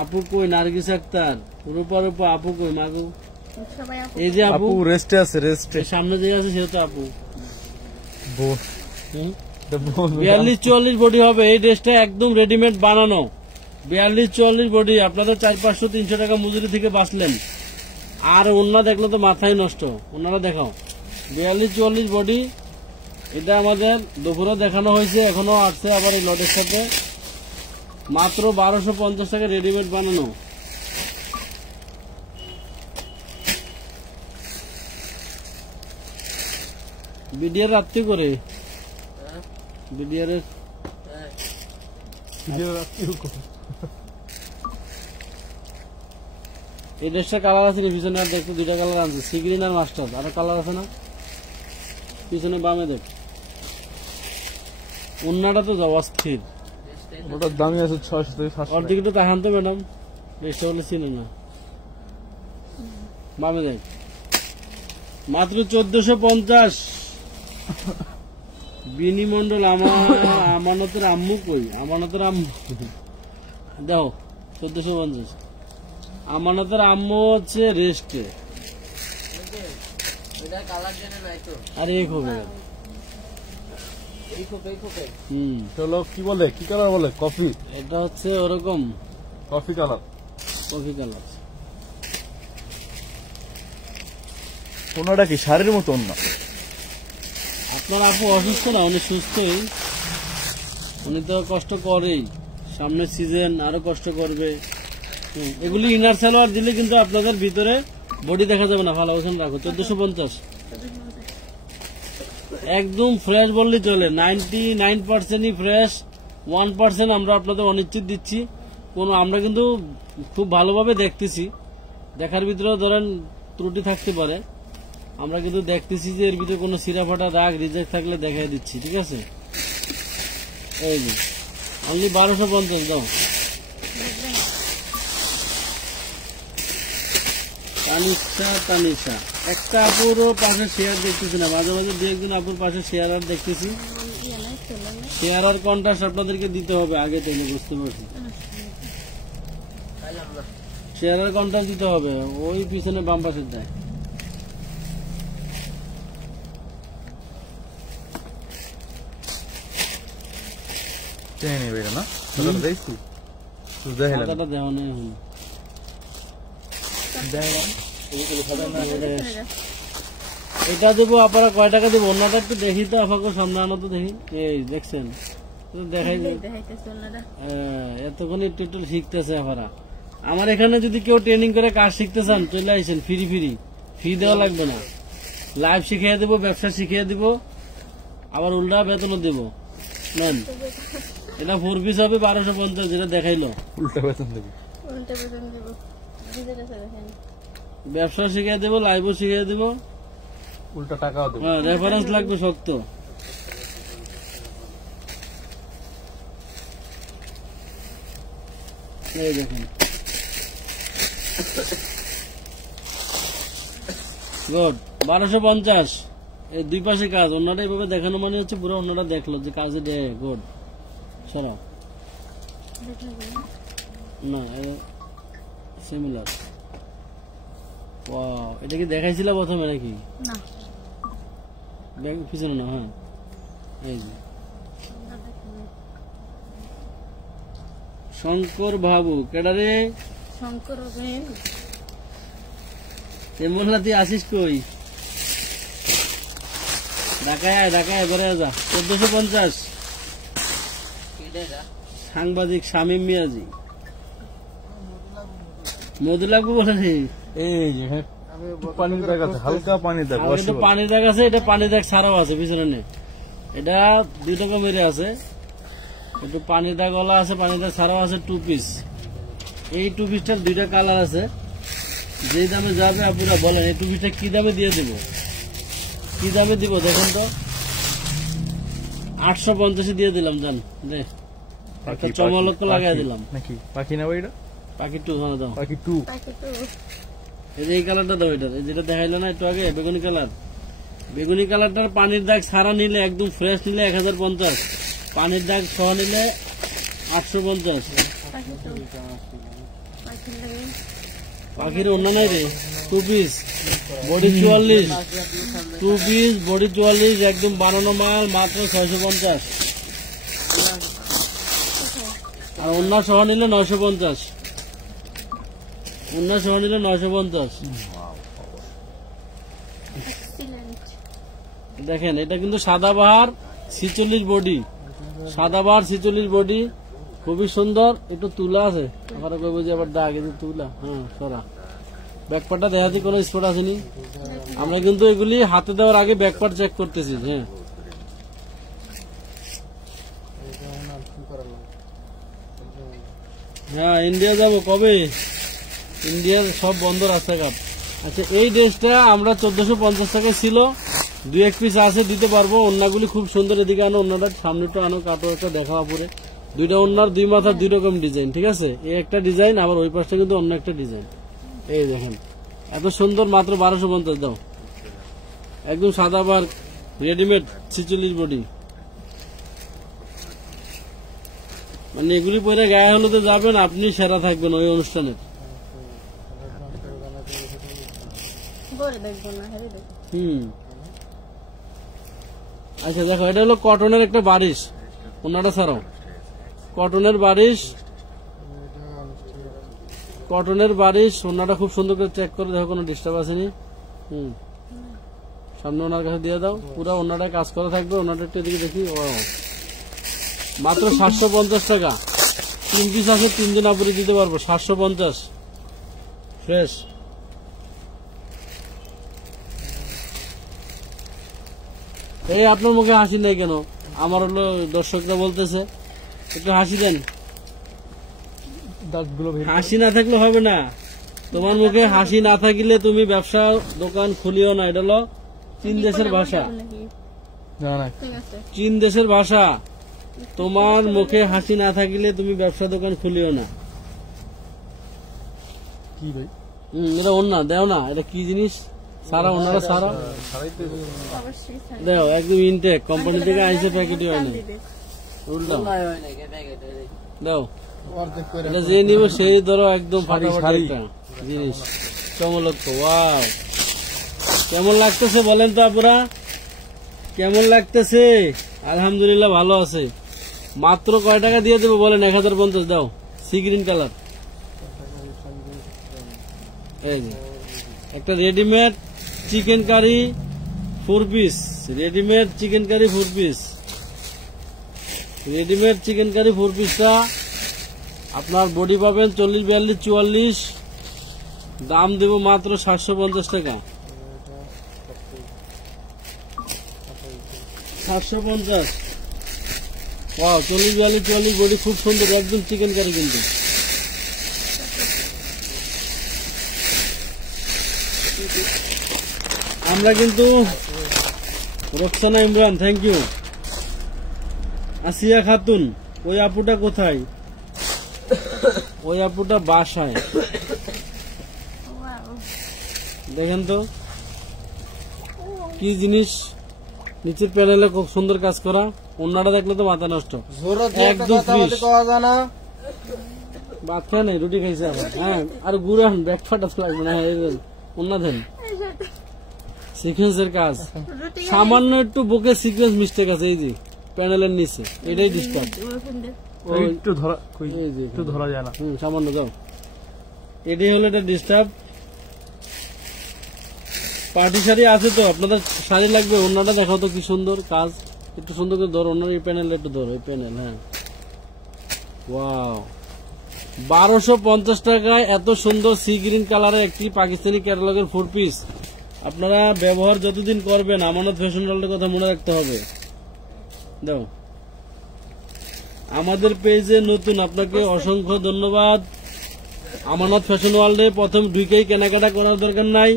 আপু কই? নার্গিস আক্তার, রূপা রূপা আপু কই? মাগো সবাই আপু এই যে আপু আপু রেস্টে আছে, রেস্টে। এই সামনে যে আছে সেও তো আপু। বোন, হুম? এটা বোন। 42-44 বডি হবে এই ড্রেসটা, একদম রেডিমেড বানানো। 42-44 বডি। আপনাদের 400-500-300 টাকা মজুরি থেকে বাঁচলেন। আর ওন্না দেখলে তো মাথায় নষ্ট। ওনারা দেখাও 42-44 বডি। এটা আমাদের দুপুরে দেখানো হয়েছে, এখনো আসছে আবার এই লটের সাথে। মাত্র 1250 টাকা রেডিমেড বানানো। বিডিআর রাত্রি করে, বিডিআর এর এই ড্রেসটা কালার আছে না পিছনে, আর দেখো 2টা কালার আছে, সি গ্রিন আর মাস্টার। আরো কালার আছে না পিছনে বামে দেখ। অন্যটা তো যাও অস্থির। ওটার দামই আছে 600 থেকে 700। ওর দিকে তো তাকান তো ম্যাডাম, ড্রেসটা বলে চিনে না। বামে দেখ, মাত্র 1450। বিনিমন্ডল আমানতের আম্মু কই? আমানতের আম্মু দাও 1450। আমানতের আম্মু হচ্ছে রেস্টে। আরে এই খোবে চলো কি বলে, কি কালার বলে? কফি, এটা হচ্ছে ওরকম কফি কালার। Coffee colour. ওনাটা কি শাড়ির মতো না? আপনার আপু অসুস্থ না, উনি সুস্থই। উনি তো কষ্ট করেই, সামনের সিজন আরো কষ্ট করবে। এগুলি ইনার সালোয়ার দিলে কিন্তু আপনাদের ভিতরে বডি দেখা যাবে না। ভালো অবস্থান রাখো। 1450 একদম ফ্রেশ বললে চলে। 99%ই ফ্রেশ, 1% আমরা আপনাদের অনিশ্চিত দিচ্ছি। আমরা কিন্তু খুব ভালোভাবে দেখতেছি, দেখার ভিতরে ধরেন ত্রুটি থাকতে পারে। আমরা কিন্তু দেখতেছি যে এর ভিতরে কোনো সিরা ফাটা দাগ রিজেক্ট থাকলে দেখাই দিচ্ছি, ঠিক আছে। এই যে অনলি 1250 দাও। তানিশা একটা আপুর পাশে শেয়ার দেখতেছি না, মাঝে মাঝে 2-1 আপুর পাশে শেয়ার আর দেখতেছি। ইয়ে নাই চলে না শেয়ার আর কন্ট্রাস্ট আপনাদেরকে দিতে হবে আগে থেকে, বুঝতে পারছি। শেয়ার আর কন্ট্রাস্ট দিতে হবে, ওই পিছনে বাম পাশের দেয়। টেনে নেবে এটা না দেখছি দেখাইলাম মাথাটা দেওয়া নেই এখন। এটা দেবো আপনারা কয় টাকা দেবো? অন্যটা একটু দেখি তো, আপনাকে সামনে আনো তো দেখি। এই দেখছেন দেখাই দেখাইতেছে ওনারা। এতক্ষণ একটু একটু শিখতেছে আপনারা। আমার এখানে যদি কেউ ট্রেনিং করে কাজ শিখতে চান চলে আসেন, ফি দেওয়া লাগবে না। লাইভ শিখিয়ে দেবো, ব্যবসা শিখিয়ে দিব, আবার উল্টা বেতনও দেবো। নেন, এটা 4 পিস হবে 1250, যেটা দেখাইলো। উল্টা বেতন দেবে। উল্টা বেতন দেবো। ডিজেল আছে দেখেন। ব্যবসা শিখিয়ে দেবো, লাইভও শিখিয়ে দেবো, উল্টা টাকাও দেবে। রেফারেন্স লাগবে শক্ত। এই দেখুন, গুড 1250। এই দুই পাশে কাজ, অন্যটা এইভাবে দেখানো মানে হচ্ছে পুরো অন্যটা দেখলো যে কাজে দেয়। গুড, সরাও না, সিমিলার। ওয়াও, এটা কি দেখাইছিল প্রথমে নাকি? না, ব্যাগ পিছনে না। হ্যাঁ, এই যে শঙ্কর বাবু কেডারে শঙ্কর ওভেন। তেমন না, তুই আসিস কই? ঢাকায় বেড়ে যা। 1450। সাংবাদিক শামীম মিয়াজি। মধু লাগবে বলে নেই। এই যে হ্যাঁ, পানির দাগ আছে, হালকা পানির দাগ। এটা পানির দাগ আছে, এটা পানির দাগ ছাড়াও আছে পিছনে নেই। এটা 2 টাকা মেরে আছে, একটু পানির দাগ ওলা আছে, পানির দাগ ছাড়াও আছে। 2 পিস। এই 2 পিসটার 2টা কালার আছে। যে দামে যাবে আপনারা বলেন, এই 2 পিসটা কি দামে দিয়ে দেবো? কি দামে দিব দেখেন তো? 850 দিয়ে দিলাম। জান রে, একটা চমলক লাগাই দিলাম নাকি? পাখি না ভাই এটা? পাখি 2 হ্যাঁ দাও। পাখি 2। এই যে এই কালারটা দাও, এটা যেটা দেখাইলো না একটু আগে, বেগুনি কালার। বেগুনি কালারটার পানির দাগ ছাড়া নিলে, একদম ফ্রেশ নিলে 1050, পানির দাগ সহ নিলে 850। পাখির অন্য নাই রে। 2 পিস বডি 44, 2 পিস বডি 44, একদম বানানো মাল, মাত্র 650। আর অন্য সহ নিলে 950, অন্য সহ নিলে 950। দেখেন, এটা কিন্তু সাদাবাহার 46 বডি, সাদাবাহার 46 বডি, খুবই সুন্দর। একটু তুলা আছে, আমরা কইব যে আবার দাগ, এই তুলা। হ্যাঁ, সরা ব্যাকপার্টটা দেখাতে কোনো স্পট আসেনি। আমরা কিন্তু এগুলি হাতে দেওয়ার আগে ব্যাকপার্ট চেক করতেছি। হ্যাঁ, হ্যাঁ, ইন্ডিয়া যাবো কবে? ইন্ডিয়ার সব বন্ধ রাস্তাঘাট। আচ্ছা, এই ড্রেসটা আমরা 1450 টাকায় ছিল, 2-1 পিস আছে, দিতে পারবো। অন্যগুলি খুব সুন্দর। এদিকে আনো, অন্যটা সামনে তো আনো, কাটো একটা দেখাও পরে। 2টা অন্যার 2 মাথার 2 রকম ডিজাইন, ঠিক আছে? এই একটা ডিজাইন, আবার ওই পাশটা কিন্তু অন্য একটা ডিজাইন। এই দেখেন, এত সুন্দর, মাত্র 1250 দাও। একদম সাদা বার, রেডিমেড 46 বডি। মানে এগুলি পরে গায়ে হলুদে যাবেন, আপনি সেরা থাকবেন ওই অনুষ্ঠানের। আচ্ছা দেখো, এটা হলো কটনের একটা বারিশ, ওনাটা ছাড়াও কটনের বারিশ, কটনের বারিশ। ওনাটা খুব সুন্দর করে চেক করে দেখো, কোনো ডিস্টার্ব আসেনি। সামনে ওনার কাছে দিয়ে দাও, পুরো ওনাটা কাজ করা থাকবে। ওনাটা একটু এদিকে দেখি। ও মাত্র 750 টাকা। 3 পিস আছে, 3 দিন আপনি দিতে পারবো। 750 ফ্রেশ। এই আপনার মুখে হাসি নেই কেন? আমার হলো দর্শকরা বলতেছে, একটু হাসি দেন। হাসি না থাকলে হবে না। তোমার মুখে হাসি না থাকলে তুমি ব্যবসা দোকান খুলিও না। এটা হলো চীন দেশের ভাষা, চীন দেশের ভাষা। তোমার মুখে হাসি না থাকলে তুমি ব্যবসা দোকান খুলিও না। কি ভাই? এটা ওন্না দেও না, এটা কি জিনিস? সারা ওনারা সারা দেও, একদম ইনটেক কোম্পানি থেকে আইসে, প্যাকেটই হয় না। উল্টা দাও, এটা যে নিব সেই ধরো একদম ফাটাফাটি একটা জিনিস। চমলক। ওয়াও, কেমন লাগতেছে বলেন তো আপনারা? কেমন লাগতেছে? আলহামদুলিল্লাহ ভালো আছে। মাত্র কয় টাকা দিয়ে দেবো বলেন? 1050 দাও। সি গ্রিন কালার, এই যে একটা readymade chicken curry 4 piece, readymade chicken curry 4 piece, readymade chicken curry 4 পিসটা আপনার বডি পাবেন 40, 42, 44, দাম দেব মাত্র 750 টাকা। 750। ওয়াও, 40, 42, 44 বডি খুব সুন্দর, একদম চিকেন কারি কিন্তু। আমরা কিন্তু রোকসানা ইমরান, থ্যাংক ইউ। আসিয়া খাতুন, ওই আপুটা কোথায়? ওই আপুটা বাসায়, ওয়াও, দেখেন তো কি জিনিস। নিচের প্যানেলে খুব সুন্দর কাজ করা, অন্যটা দেখলে তো মাথা নষ্ট। জোরে দিয়ে একটা একদম কথা বলতে fresh। পাওয়া যায় না। ভাত খায় নাই, রুটি খাইছে আবার। হ্যাঁ, আর গুড়ান ব্যাকফাটা লাগবে না। অন্য দেন সিকোয়েন্সের কাজ, রুটি সামান্য একটু বুকে সিকোয়েন্স মিস্টেক আছে, এই যে প্যানেলের নিচে, এটাই ডিস্টার্ব। একটু ধরা এই যে একটু ধরা যায় না। সামান্য দাও, এটাই হলো এটা ডিস্টার্ব। পার্টি শাড়ি আছে তো, আপনাদের শাড়ি লাগবে, অন্যটা দেখাও তো কি সুন্দর কাজ। একটু সুন্দর করে ধরো, অন্য এই প্যানেল একটু ধরো, এই প্যানেল। হ্যাঁ, ওয়াও, 1250 টাকায় এত সুন্দর সি গ্রিন কালারের একটি পাকিস্তানি ক্যাটালগের 4 পিস। আপনারা ব্যবহার যতদিন করবেন, আমানত ফ্যাশন ওয়ার্ল্ডের কথা মনে রাখতে হবে। দাও, আমাদের পেজে নতুন, আপনাকে অসংখ্য ধন্যবাদ। আমানত ফ্যাশন ওয়ার্ল্ডে প্রথম ঢুকেই কেনাকাটা করার দরকার নাই,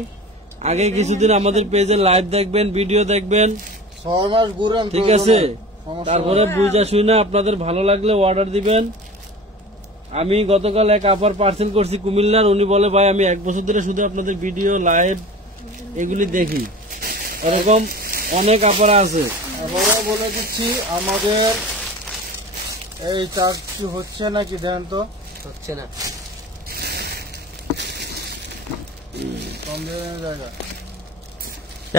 আগে কিছুদিন আমাদের পেজে লাইভ দেখবেন, ভিডিও দেখবেন, 6 মাস ঘুরেন, ঠিক আছে? তারপরে বুঝা শুনে আপনাদের ভালো লাগলে অর্ডার দিবেন। আমি গতকাল এক আপার পার্সেল করছি কুমিল্লার, উনি বলে ভাই আমি 1 বছর ধরে শুধু আপনাদের ভিডিও লাইভ এগুলি দেখি। এরকম অনেক আপারা আছে। আবারও বলে দিচ্ছি, আমাদের এই চার্জটি হচ্ছে নাকি দেন তো, হচ্ছে না। কম দিয়ে জায়গা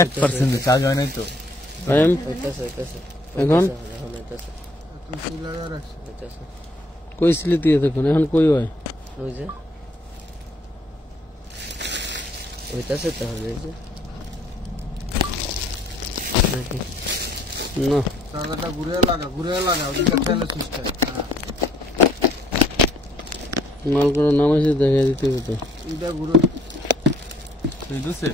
1% চার্জ হয় নাই তো। হইতাছে হইতাছে এখন এখন হইতাছে তুমি কি লাগা রাখছো? হইতাছে। কই স্লিতি দেখুন, এখন কই হয়? ওই যে হইতাছে তাহলে, এই যে নাকি না, চার্জারটা ঘুরে লাগা ওদিকে ঠেলে সুইচটা। মাল করার নাম আছে, দেখা দিতে হবে তো। এটা ঘুরে বুঝছে?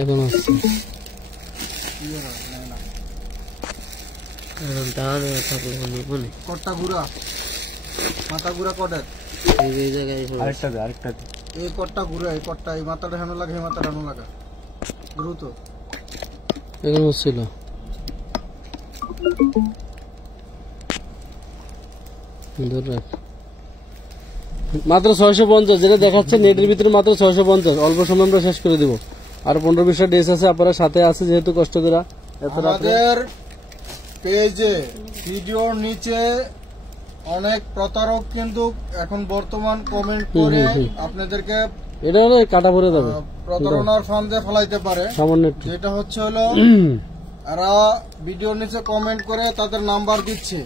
এখন আসছে। ইয়ে না, না। এখন টান থাকলে নিব না। কটটা ঘুরা, মাথা ঘুরা কটের, এই জায়গায় আরেকটা দে, আরেকটা দে। এই কটটা ঘুরে, এই কটটা, এই মাথাটা হেনো লাগে, এই মাথাটা হেনো লাগা দ্রুত। এখন হচ্ছিল। মাত্র 650, যেটা দেখাচ্ছে নেটের ভিতরে মাত্র 650। অল্প সময় আমরা শেষ করে দিব। আর 15-20টা ড্রেস আছে, আপনারা সাথে আছে যেহেতু কষ্ট করে এত রাত্রে। আমাদের পেজে ভিডিওর নিচে অনেক প্রতারক কিন্তু এখন বর্তমান কমেন্ট করে আপনাদেরকে এটা হলো কাটা পরে যাবে, প্রতারণার ফান্দে ফেলাইতে পারে। সামান্য একটু। যেটা হচ্ছে হলো এরা ভিডিওর নিচে কমেন্ট করে তাদের নাম্বার দিচ্ছে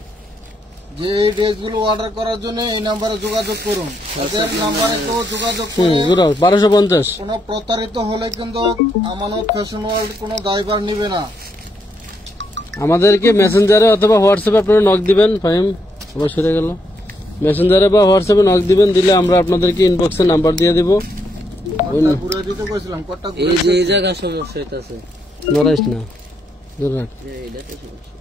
যে এই ড্রেসগুলো অর্ডার করার জন্য এই নাম্বারে যোগাযোগ করুন। তাদের নাম্বারে তো যোগাযোগ করে 1250। কোনো প্রতারিত হলে কিন্তু আমানত ফ্যাশন ওয়ার্ল্ড কোনো দায়ভার নিবে না। আমাদেরকে মেসেঞ্জারে অথবা হোয়াটসঅ্যাপে আপনারা নক দিবেন। ফাহিম আবার সরে গেল। মেসেঞ্জারে বা হোয়াটসঅ্যাপে নক দিবেন, দিলে আমরা আপনাদেরকে ইনবক্সে নাম্বার দিয়ে দিব। কটটা ঘুরে দিতে কইছিলাম, কটটা ঘুরে এই যে এই জায়গা সমস্যা হইতাছে, নড়াইস না, ধরে রাখ। এইটাতে সমস্যা।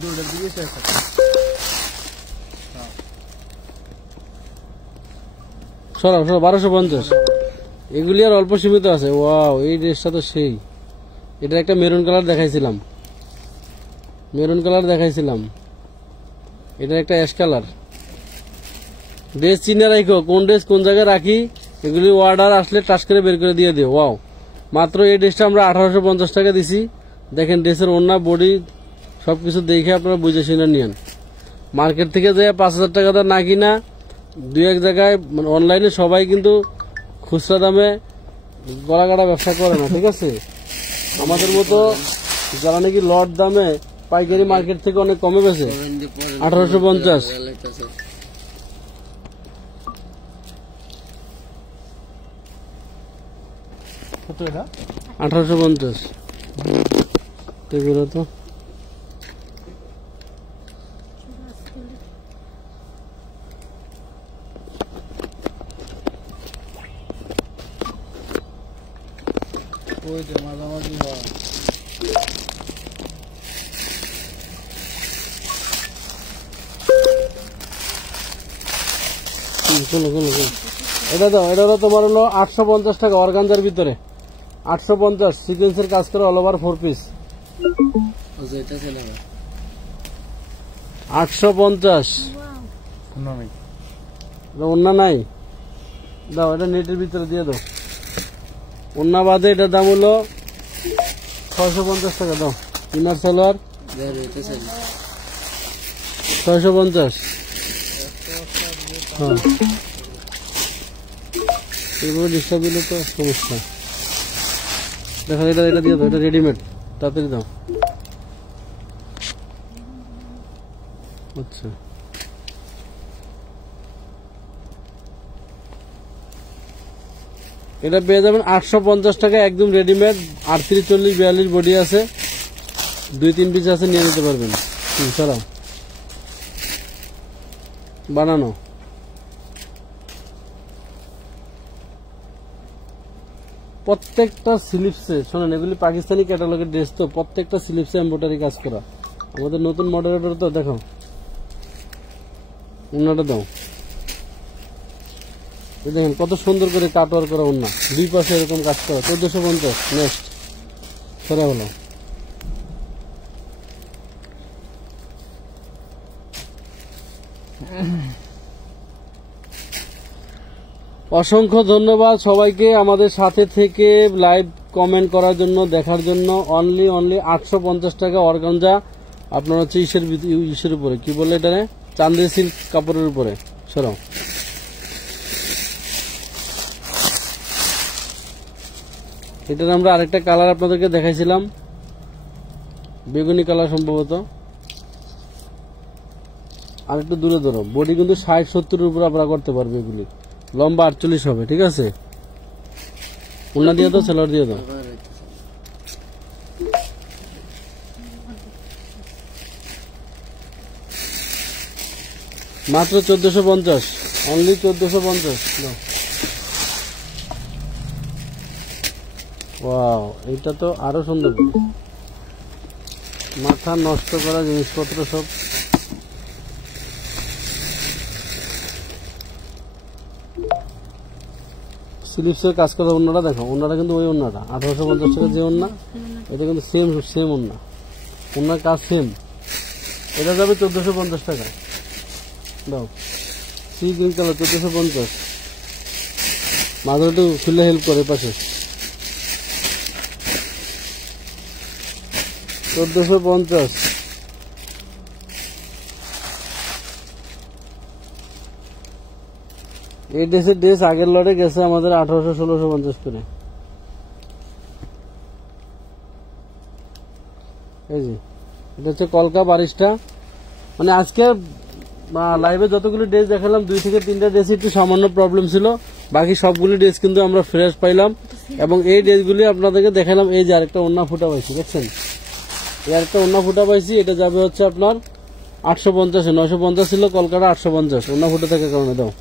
দুটোর দিকে শেষ আছে। সরাও 1250। এগুলি আর অল্প সীমিত আছে। ওয়াও, এই ড্রেসটা তো সেই। এটা একটা মেরুন কালার দেখাইছিলাম, এটা একটা অ্যাশ কালার। ড্রেস চিনে রাখো, কোন ড্রেস কোন জায়গায় রাখি, এগুলি অর্ডার আসলে টাচ করে বের করে দিয়ে দিও। ওয়াও, মাত্র এই ড্রেসটা আমরা 1850 টাকা দিছি। দেখেন ড্রেসের ওড়না, বডি সবকিছু দেখে আপনারা বুঝে শুনে নিয়েন। মার্কেট থেকে যে 5000 টাকা না কিনা দুই এক জায়গায় মানে অনলাইনে সবাই কিন্তু খুচরা দামে গলা কাটা ব্যবসা করে না, ঠিক আছে। আমাদের মতো যারা নাকি লট দামে পাইকারি মার্কেট থেকে অনেক কমে বেছে 1850। কত এটা? 1850 এগুলো তো ওই যে মাঝামাঝি হয়। শোনো এটা দাও, এটা হলো তোমার হলো 850 টাকা অর্গানজার ভিতরে 850 সিকোয়েন্সের কাজ করে অল ওভার 4 পিস 850। না নাই। ওন্না নাই, দাও এটা নেটের ভিতরে দিয়ে দাও। ওন্না বাদে এটার দাম হলো 650 টাকা। দাও ইনার সালোয়ার 650। হ্যাঁ এগুলো ডিস্টার্ব দিলে তো সমস্যা। দেখো এটা দিয়ে দাও, এটা রেডিমেড, তাড়াতাড়ি দাও। আচ্ছা এটা পেয়ে যাবেন 850 টাকা একদম রেডিমেড। 38, 40, 42 বডি আছে, 2-3 পিস আছে, নিয়ে নিতে পারবেন। সরাও বানানো। প্রত্যেকটা স্লিপসে শোনেন, এগুলি পাকিস্তানি ক্যাটালগের ড্রেস তো, প্রত্যেকটা স্লিপসে এমব্রয়ডারি কাজ করা। আমাদের নতুন মডেলের তো দেখো, ওন্নাটা দাও, দেখেন কত সুন্দর করে কাটওয়ার করা ওন্না, দুই পাশে এরকম কাজ করা। 1450। নেক্সট সেরা হলো অসংখ্য ধন্যবাদ সবাইকে আমাদের সাথে থেকে লাইভ কমেন্ট করার জন্য, দেখার জন্য। অনলি 850 টাকা অর্গানজা আপনার হচ্ছে ইসের উপরে কি বলে এটা, চান্দেরি সিল্ক কাপড়ের উপরে। সরাও এটার আমরা আরেকটা কালার আপনাদেরকে দেখাইছিলাম, বেগুনি কালার সম্ভবত। আর একটু দূরে ধরো, বডি কিন্তু 60-70 উপর আপনারা করতে পারবে। এগুলি লম্বা 48 হবে, ঠিক আছে। ওন্না দিয়ে দাও, সেলার দিয়ে দাও। মাত্র 1450, অনলি 1450। ওয়াও, এটা তো আরো সুন্দর, মাথা নষ্ট করা জিনিসপত্র সব। স্লিপসের কাজ করা ওন্নাটা দেখো, ওন্নাটা কিন্তু ওই ওন্নাটা 1850 টাকা যে ওন্না, এটা কিন্তু সেম ওন্না, ওন্নার কাজ সেম। এটা যাবে 1450 টাকা। দাও সি গ্রিন কালার 1450। মাঝে একটু খুলে হেল্প করে পাশে 1450। এই ড্রেসের ড্রেস আগের লটে গেছে আমাদের 1800-1650 করে। এই যে এটা হচ্ছে কলকা বারিশটা। মানে আজকে লাইভে যতগুলো ড্রেস দেখালাম, 2 থেকে 3টা ড্রেস একটু সামান্য প্রবলেম ছিল, বাকি সবগুলি ড্রেস কিন্তু আমরা ফ্রেশ পাইলাম। এবং এই ড্রেসগুলি আপনাদেরকে দেখালাম। এই যে আরেকটা ওন্না ফুটা পাইছি, দেখছেন, এই আরেকটা ওন্না ফুটা পাইছি। এটা যাবে হচ্ছে আপনার 850, 950 ছিল কলকাতা, 850 ওন্না ফুটা থাকার কারণে। দাও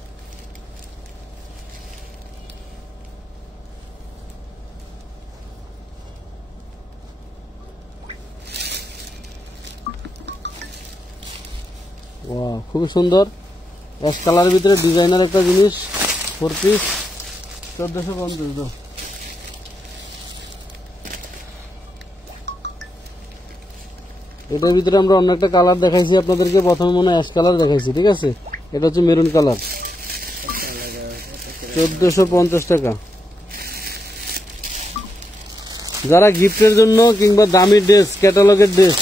খুবই সুন্দর অ্যাশ কালারের ভিতরে ডিজাইনার একটা জিনিস, 4 পিস 1450। দাও এটার ভিতরে আমরা অন্য একটা কালার দেখাইছি আপনাদেরকে, প্রথমে মনে হয় অ্যাশ কালার দেখাইছি, ঠিক আছে। এটা হচ্ছে মেরুন কালার, 1450 টাকা। যারা গিফটের জন্য কিংবা দামি ড্রেস, ক্যাটালগের ড্রেস,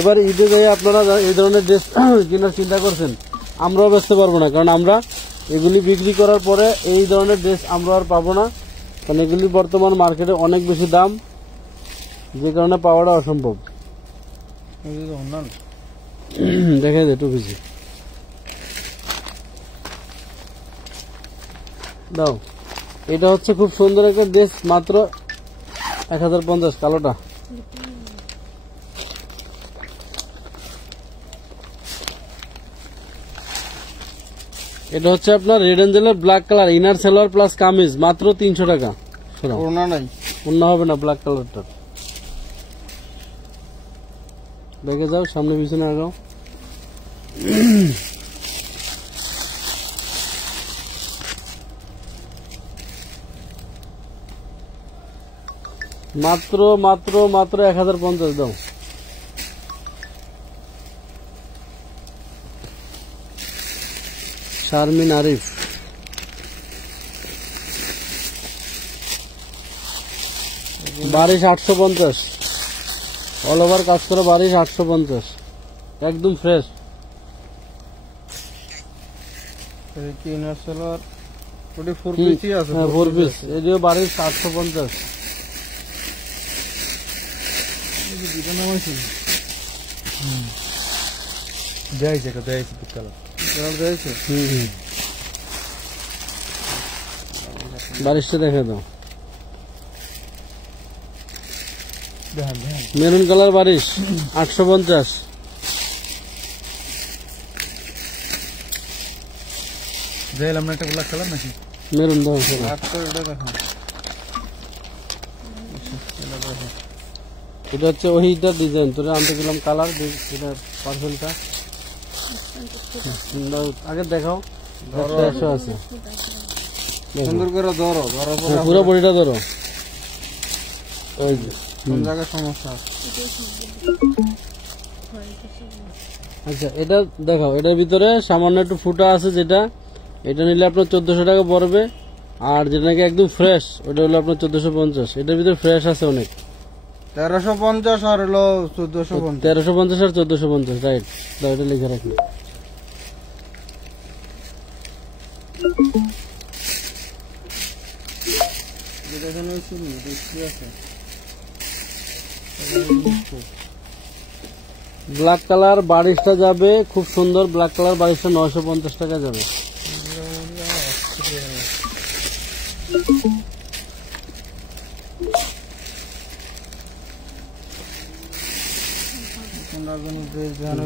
এবার ঈদে যাই আপনারা এই ধরনের ড্রেস কেনার চিন্তা করছেন, আমরাও বেচতে পারবো না, কারণ আমরা এগুলি বিক্রি করার পরে এই ধরনের ড্রেস আমরা আর পাবো না, কারণ এগুলি বর্তমান মার্কেটে অনেক বেশি দাম, যে কারণে পাওয়াটা অসম্ভব। দেখা যায় 2 কেজি দাও। এটা হচ্ছে খুব সুন্দর একটা ড্রেস, মাত্র 1050 কালোটা। এটা হচ্ছে আপনার রেড এঞ্জেলের black colour, inner salwar plus kameez, মাত্র 300 টাকা। ওড়না নাই, ওড়না হবে না ব্ল্যাক কালারটা। দেখে যাও, সামনে পিছনে আগাও। মাত্র মাত্র মাত্র 1050 দাও। শারমিন আরিফ, বারিশ 850, অল ওভার কাজ করা বারিশ 850, একদম ফ্রেশ। ইনার সালোয়ার ওটি 4 পিসই আছে, 4 পিস, এটিও বারিশ 850। বারিশটা দেখে দাও, মেরুন কালার বারিশ 850। মেরুন দাও, এটা হচ্ছে ওইটার ডিজাইন, তোরা আনতে গেলাম কালার, এটা পার্সেলটা আগে দেখাও। 100 আছে, সুন্দর করে ধরো, পুরো বডিটা ধরো। ওই যে কোন জায়গায় সমস্যা? আচ্ছা, এটা দেখাও। এটার ভিতরে সামান্য একটু ফুটা আছে, যেটা এটা নিলে আপনার 1400 টাকা পড়বে, আর যেটা নাকি একদম ফ্রেশ ওটা হলো আপনার 1450। এটার ভিতরে ফ্রেশ আছে অনেক, 1350 আর হলো 1450। 1350 আর 1450, রাইট। দাও, এটা লিখে রাখি। ব্ল্যাক কালার বারিশটা যাবে খুব সুন্দর, ব্ল্যাক কালার বারিশটা 950 টাকা যাবে।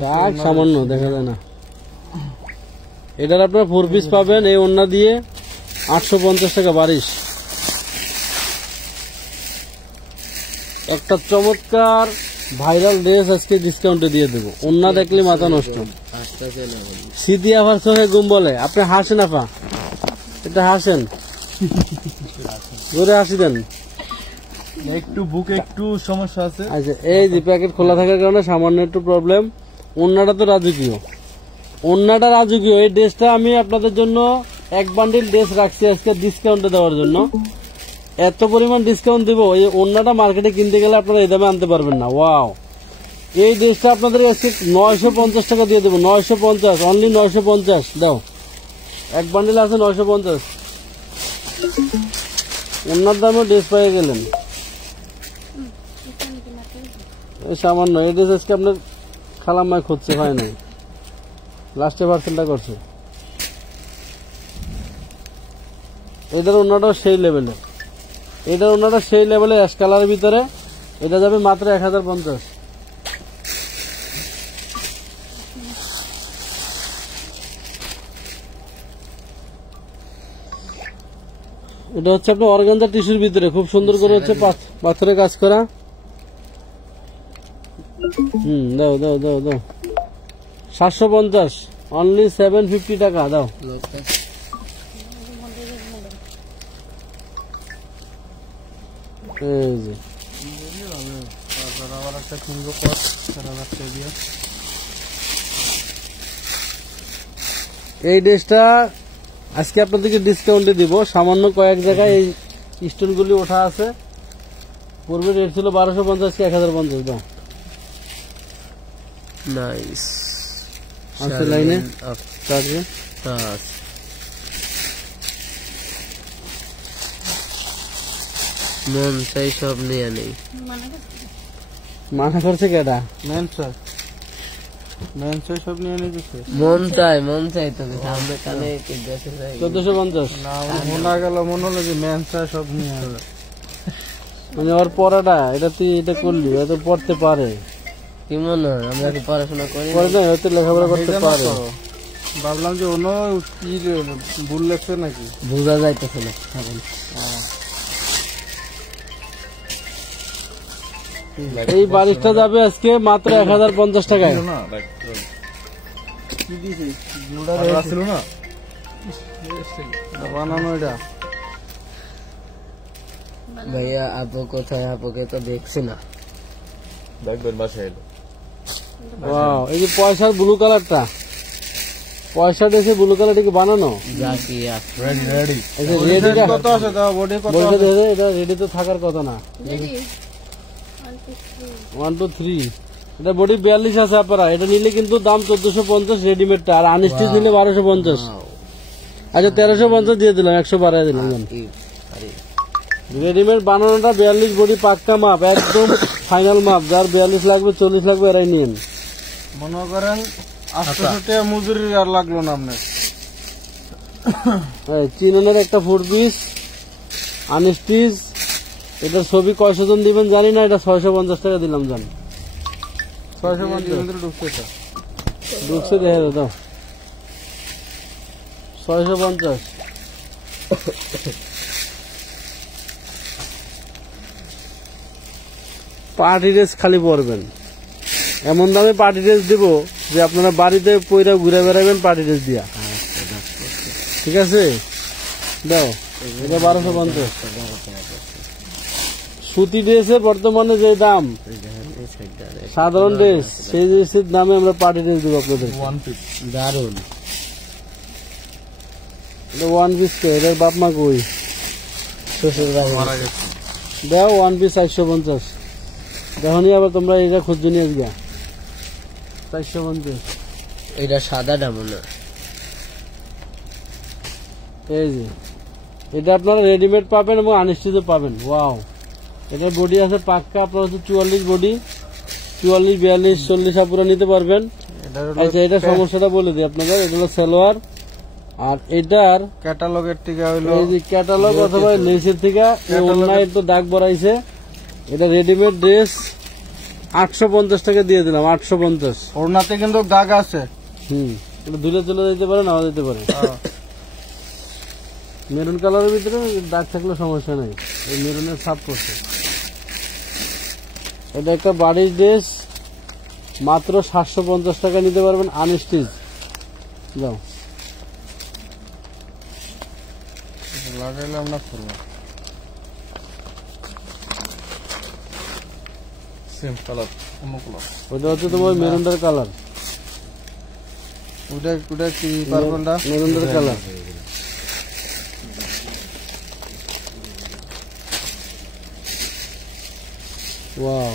দাগ সামান্য দেখা যায় না। এটার আপনার 4 পিস পাবেন, এই ওড়না দিয়ে 850 টাকা বারিশ। একটা চমৎকার ভাইরাল ড্রেস আজকে ডিসকাউন্টে দিয়ে দেবো, ওড়না দেখলে মাথা নষ্ট। সিদি আফার চোখে ঘুম বলে, আপনি হাসেন আপা, এটা হাসেন, ঘুরে হাসি দেন। একটু বুকে একটু সমস্যা আছে। আচ্ছা, এই যে প্যাকেট খোলা থাকার কারণে সামান্য একটু প্রবলেম। ওড়নাটা তো রাজকীয়, ওড়নাটা রাজকীয়। এই ড্রেসটা আমি আপনাদের জন্য 1 বান্ডিল ড্রেস রাখছি আজকে ডিসকাউন্টে দেওয়ার জন্য। এত পরিমাণ ডিসকাউন্ট দিব, এই ওড়নাটা মার্কেটে কিনতে গেলে আপনারা এই দামে আনতে পারবেন না। ওয়াও, এই ড্রেসটা আপনাদের আজকে 950 টাকা দিয়ে দেবো। 950, অনলি 950 দাও। 1 বান্ডিল আছে 950। ওড়নার দামে ড্রেস পেয়ে গেলেন। এই সামান্য এই ড্রেস আজকে আপনার খালাম্মায় খুঁজছে, হয় নাই, লাস্টে পার্সেলটা করছে। এটার ওড়নাটাও সেই লেভেলের, এটার ওড়নাটা সেই লেভেলের অ্যাশ কালারের ভিতরে। এটা যাবে মাত্র 1050। এটা হচ্ছে আপনার অর্গানজা টিস্যুর ভিতরে খুব সুন্দর করে হচ্ছে পাথরে কাজ করা। দাও দাও দাও দাও, 750, অনলি 750 টাকা দাও। এই যে এই ড্রেসটা আজকে আপনাদেরকে ডিসকাউন্টে দিব। সামান্য কয়েক জায়গায় এই স্টোনগুলি ওঠা আছে। পূর্বে রেট ছিল 1250, আজকে 1050 দাও। নাইস আছে লাইনে চার্জে। মন চাই সব নিয়ে নেই। মানে করছি। মানা করছে কেটা? মেন্সে সব নিয়ে নিয়েছে। মন চাই তবে সামনে কানে কি গেছে যাই 1450। না মনে গেল মনে হলো যে মেন্সে সব নিয়ে আসবে। মানে ওর পড়াটা এটা তুই এটা করলি, ও তো পড়তে পারে। কি মনে হয় আমরা কি পড়াশোনা করি? পরে না হয়তো লেখাপড়া করতে পারে। ভাবলাম যে অন্য কি ভুল লেখছে নাকি। বোঝা যাইতেছে না। এই বারিশটা যাবে আজকে মাত্র 1050 টাকায়। না দেখ কি দিয়েছে আর ছিল না বানানো এটা। ভাইয়া আপু কোথায়? আপুকে তো দেখছি না। দেখবেন বাসায় এলো ওয়াও, এই যে পয়সার ব্লু কালারটা, পয়সা দেশে ব্লু কালারটা কি বানানো? যা কি আছে রেডি রেডি এই যে রেডিটা কত আছে দাও বডি কত বলতে আছে? দেখে এটা রেডি তো থাকার কথা না। রেডি 1 2 3 এটা বডি 42 আছে আপনারা। এটা নিলে কিন্তু দাম 1450 রেডিমেডটা, আর আনস্টিচ নিলে 1250। আচ্ছা 1350 দিয়ে দিলাম, 100 বাড়ায় দিলাম। রেডিমেড বানানোটা 42 বডি পাক্কা মাপ, একদম ফাইনাল মাপ। যার 42 লাগবে 40 লাগবে এরাই নিন। মনে করেন 800 টাকা মজুরি আর লাগলো না আপনার। চিননের একটা 4 পিস আনস্টিচ, এটার ছবি কয়শো জন দিবেন জানি না, এটা 650 টাকা দিলাম। জান 650 ঢুকছে তো। ঢুকছে, দেখে দাও 650। পার্টি ড্রেস খালি পরবেন, এমন দামে পার্টি ড্রেস দিব যে আপনারা বাড়িতে পয়রা ঘুরে বেড়াবেন পার্টি ড্রেস দিয়া। ঠিক আছে, দাও এটা 1250। সুতি ড্রেসের বর্তমানে যে দাম সাধারণ ড্রেস, সেই ড্রেসের দামে আমরা পার্টি ড্রেস দিব আপনাদের। ওয়ান পিস দারুন। এটা 1 পিস কে, এটার বাপ মা কই? শ্বশুর বাড়ি মারা গেছে দাও 1 পিস 450। দেখনি আবার তোমরা এটা খুঁজে নিয়ে গিয়া 450। এটা সাদাটা মনে হয়। এই যে এটা আপনারা রেডিমেড পাবেন এবং আনস্টিচও পাবেন। ওয়াও, এটার বডি আছে পাক্কা, আপনারা হচ্ছে 44 বডি, 44 42 40 আপুরা নিতে পারবেন। আচ্ছা এটা সমস্যাটা বলে দিই আপনাদের, এটা হলো সালোয়ার, আর এটার ক্যাটালগের থেকে হইলো এই যে ক্যাটালগ অথবা লেসের থেকে অনলাইন তো দাগ বড়াইছে। এটা রেডিমেড ড্রেস 850 টাকা দিয়ে দিলাম, 850। ওড়নাতে কিন্তু দাগ আছে। এটা দূরে চলে যেতে পারে, নাও যেতে পারে। মেরুন কালারের ভিতরে দাগ থাকলে সমস্যা নাই, এই মেরুনের ছাপ পড়ছে। এটা একটা বাড়ির ড্রেস, মাত্র 750 টাকা নিতে পারবেন আনস্টিচ। যাও লাগাইলাম না ফুল। সেম কালার অন্য কালার ওটা হচ্ছে তোমার মেরুনটার কালার, ওটা কি পারবেনটা মেরুনটার কালার। ওয়াও,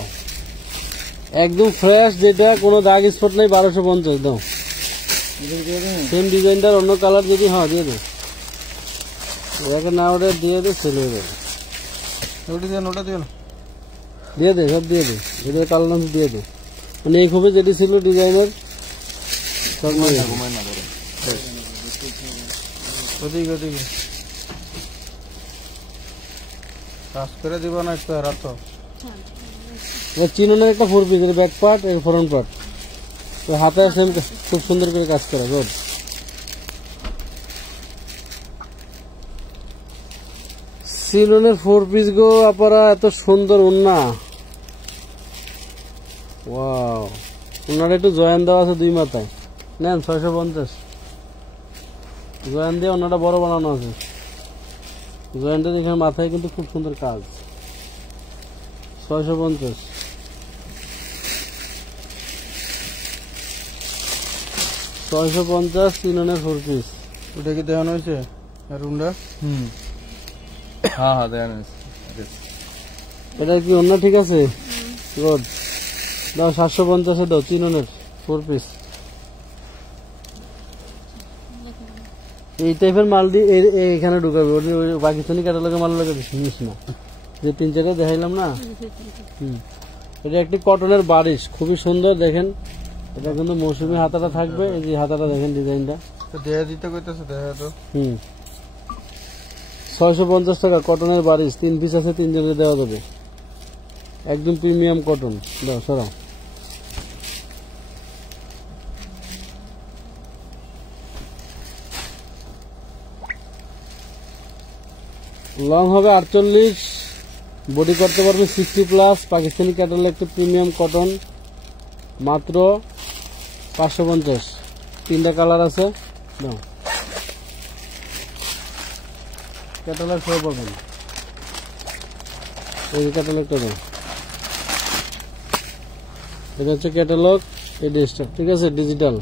একদম ফ্রেশ, যেটা কোনো দাগ স্পট নাই, 1250। দাও সেম ডিজাইনটার অন্য কালার যদি হয় দিয়ে দে, এটাকে না ওটা দিয়ে দে, সেল হয়ে যাবে। ওটা দিয়ে ওটা দিয়ে দিয়ে দে, সব দিয়ে দে, এটা কালার নাম দিয়ে দে। মানে এই খুবই যেটি ছিল ডিজাইনের সব নিয়ে যাবে। ওদিকে ওদিকে কাজ করে দিব না একটু রাত। চিননের একটা 4 পিস, ব্যাক পার্ট এর ফ্রন্ট পার্ট, হাতে সেম খুব সুন্দর করে কাজ করা। গুড। চিননের 4 পিস গো আপনারা, এত সুন্দর ওন্না। ওয়াও, ওনার একটু জয়েন দেওয়া আছে 2 মাথায়, নেন 650। জয়েন দিয়ে ওনাটা বড় বানানো আছে, জয়েন্টের এখানে মাথায় কিন্তু খুব সুন্দর কাজ। 650। 650 চিননের 4 পিস। ওটা কি দেখানো হয়েছে রুমটা? হ্যাঁ হ্যাঁ দেন এটা কি অন্য ঠিক আছে? গুড। দাও 750 দাও, চিননের 4 পিস। এই টাইপের মাল দিয়ে এখানে ঢুকাবে, ওই পাকিস্তানি ক্যাটালগের মাল লাগে নিস না। যে 3-4টা দেখাইলাম না। এটা একটি কটনের বারিশ, খুবই সুন্দর দেখেন। এটা কিন্তু মৌসুমী হাতাটা থাকবে, এই যে হাতাটা দেখেন ডিজাইনটা। দেয়া দিতে কইতাছে, দেখা তো 650 টাকা কটনের বারিশ, 3 পিস আছে, 3 জনের দেওয়া যাবে, একদম প্রিমিয়াম কটন। দাও সরাও। লং হবে 48, বডি করতে পারবে 60+, পাকিস্তানি ক্যাটালগ একটা প্রিমিয়াম কটন, মাত্র 550। 3টা কালার আছে। দাও ক্যাটালগ সব পাবেন, এই ক্যাটালগটা দাও। এটা হচ্ছে ক্যাটালগ, এই ড্রেসটা ঠিক আছে, ডিজিটাল।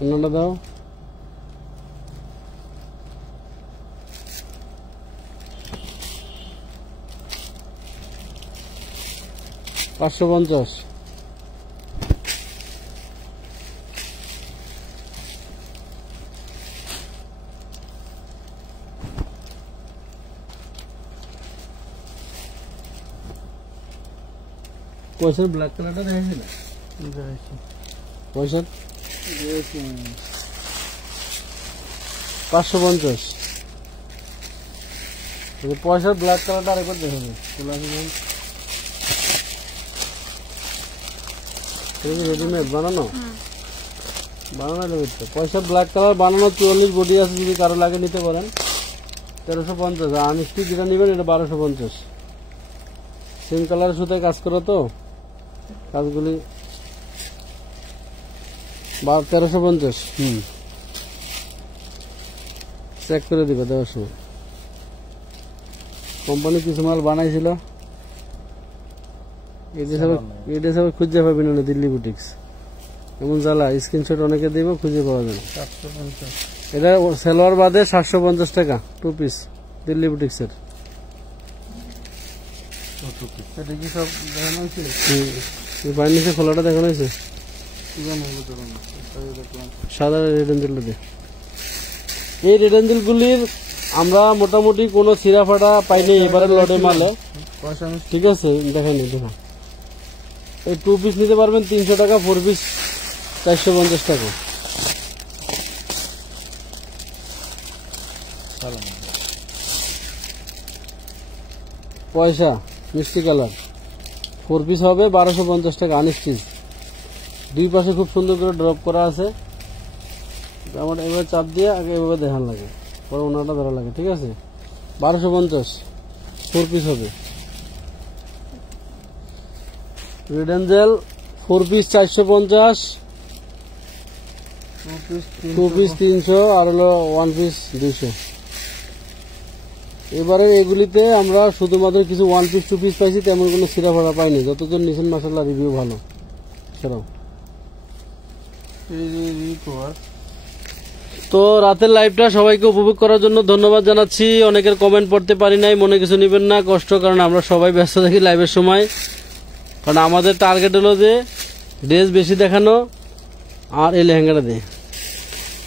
অন্যটা দাও। $550। পয়সা ব্ল্যাক কালারটা দেখেছিল, পয়সা 550। পয়সা ব্ল্যাক কালারটা আরেকবার দেখে রেডিমেড বানানো, পয়সা ব্ল্যাক কালার বানানো, 44 বডি আছে, যদি কারো লাগে নিতে পারেন। 1350। আনস্টি যেটা নেবেন এটা 1250। সেম কালারের সুতায় কাজ করা তো, কাজগুলি 1350। চেক করে দিবে দেওয়ার সময়। কোম্পানি কিছু মাল বানাইছিল, এটা সব খুঁজে পাবেন না, দিল্লি বুটিক্স। এমন জ্বালা, স্ক্রিনশট অনেকে দিব, খুঁজে পাওয়া যায় না। এটা সেলোয়ার বাদে 750 টাকা 2 পিস, দিল্লি বুটিক্সের। এটা কি সব দেখানো হয়েছিল? বাইর নিচে খোলাটা দেখানো হয়েছে, সাদা রেড এঞ্জেল দিয়ে। এই রেড এঞ্জেল গুলির আমরা মোটামুটি কোনো ছিঁড়া ফাটা পাইনি এবারে লটে মালে, ঠিক আছে। দেখাই নি, দেখা। এই 2 পিস নিতে পারবেন 300 টাকা, 4 পিস 450 টাকা। পয়সা মিষ্টি কালার, 4 পিস হবে 1250 টাকা, আনস্টিচ। 2 পাশে খুব সুন্দর করে ড্রপ করা আছে। আমার এভাবে চাপ দিয়ে আগে এভাবে দেখান লাগে, পরে ওনাটা ধরা লাগে, ঠিক আছে। 1250, 4 পিস হবে। রেড এঞ্জেল 4 পিস 450, 2 পিস 300, আর হলো 1 পিস 200। এবারে এগুলিতে আমরা শুধুমাত্র কিছু 1 পিস 2 পিস পাইছি, তেমন কোনো সিরা ভাড়া পাইনি। যতজন নিছেন মাশাআল্লাহ, রিভিউ ভালো। সেটাও তো রাতের লাইভটা সবাইকে উপভোগ করার জন্য ধন্যবাদ জানাচ্ছি। অনেকের কমেন্ট পড়তে পারি নাই, মনে কিছু নেবেন না, কষ্ট, কারণ আমরা সবাই ব্যস্ত থাকি লাইভের সময়। কারণ আমাদের টার্গেট হলো যে ড্রেস বেশি দেখানো, আর এই লেহেঙ্গাটা দিয়ে।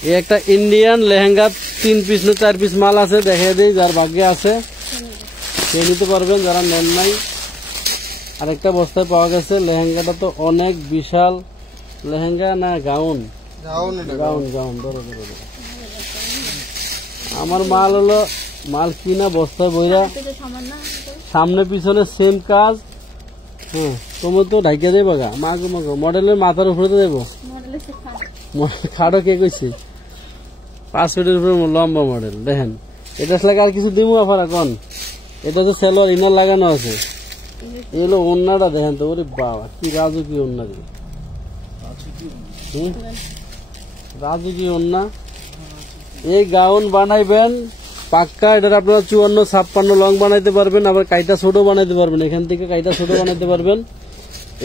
এই একটা ইন্ডিয়ান লেহেঙ্গা 3 পিস না 4 পিস মাল আছে, দেখিয়ে দিই, যার ভাগ্যে আছে সে নিতে পারবেন, যারা নেন নাই। আরেকটা বস্তায় পাওয়া গেছে। লেহেঙ্গাটা তো অনেক বিশাল লেহেঙ্গা, না গাউন, গাউন গাউন ধরো ধরো ধরো। আমার মাল হলো, মাল কিনা বস্তায় বইরা, সামনে পিছনে সেম কাজ। হ্যাঁ, তোমার তো ঢাকিয়া দেবো গা, মাগো মাগো, মডেলের মাথার উপরে তো দেবো। খাটো কে কইছে? 5 ফিটের উপরে লম্বা মডেল। দেখেন, এটা লাগে আর কিছু দিমু আফার এখন। এটা তো সেলোয়ার ইনার লাগানো আছে। এই হলো ওন্নাটা, দেখেন তো, ওরে বাবা কি রাজু, কি ওন্না রে, রাজু কি ওন্না। এই গাউন বানাইবেন পাক্কা, এটার আপনারা 54-56 লং বানাইতে পারবেন, আবার কাইটা ছোট বানাইতে পারবেন। এখান থেকে কাইটা ছোট বানাইতে পারবেন।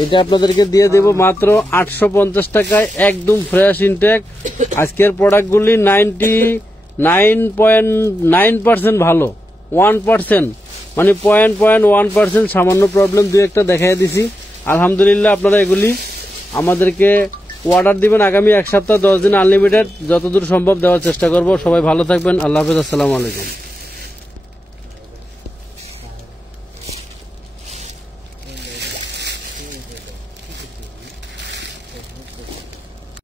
এটা আপনাদেরকে দিয়ে দেব মাত্র 850 টাকায়, একদম ফ্রেশ ইনটেক। আজকের প্রোডাক্টগুলি 99.9% ভালো, 1% মানে 0.1% সামান্য প্রবলেম 2-1টা দেখাই দিছি। আলহামদুলিল্লাহ, আপনারা এগুলি আমাদেরকে অর্ডার দিবেন আগামী 1 সপ্তাহ 10 দিন আনলিমিটেড, যতদূর সম্ভব দেওয়ার চেষ্টা করব। সবাই ভালো থাকবেন, আল্লাহ হাফেজ, আসসালামু আলাইকুম।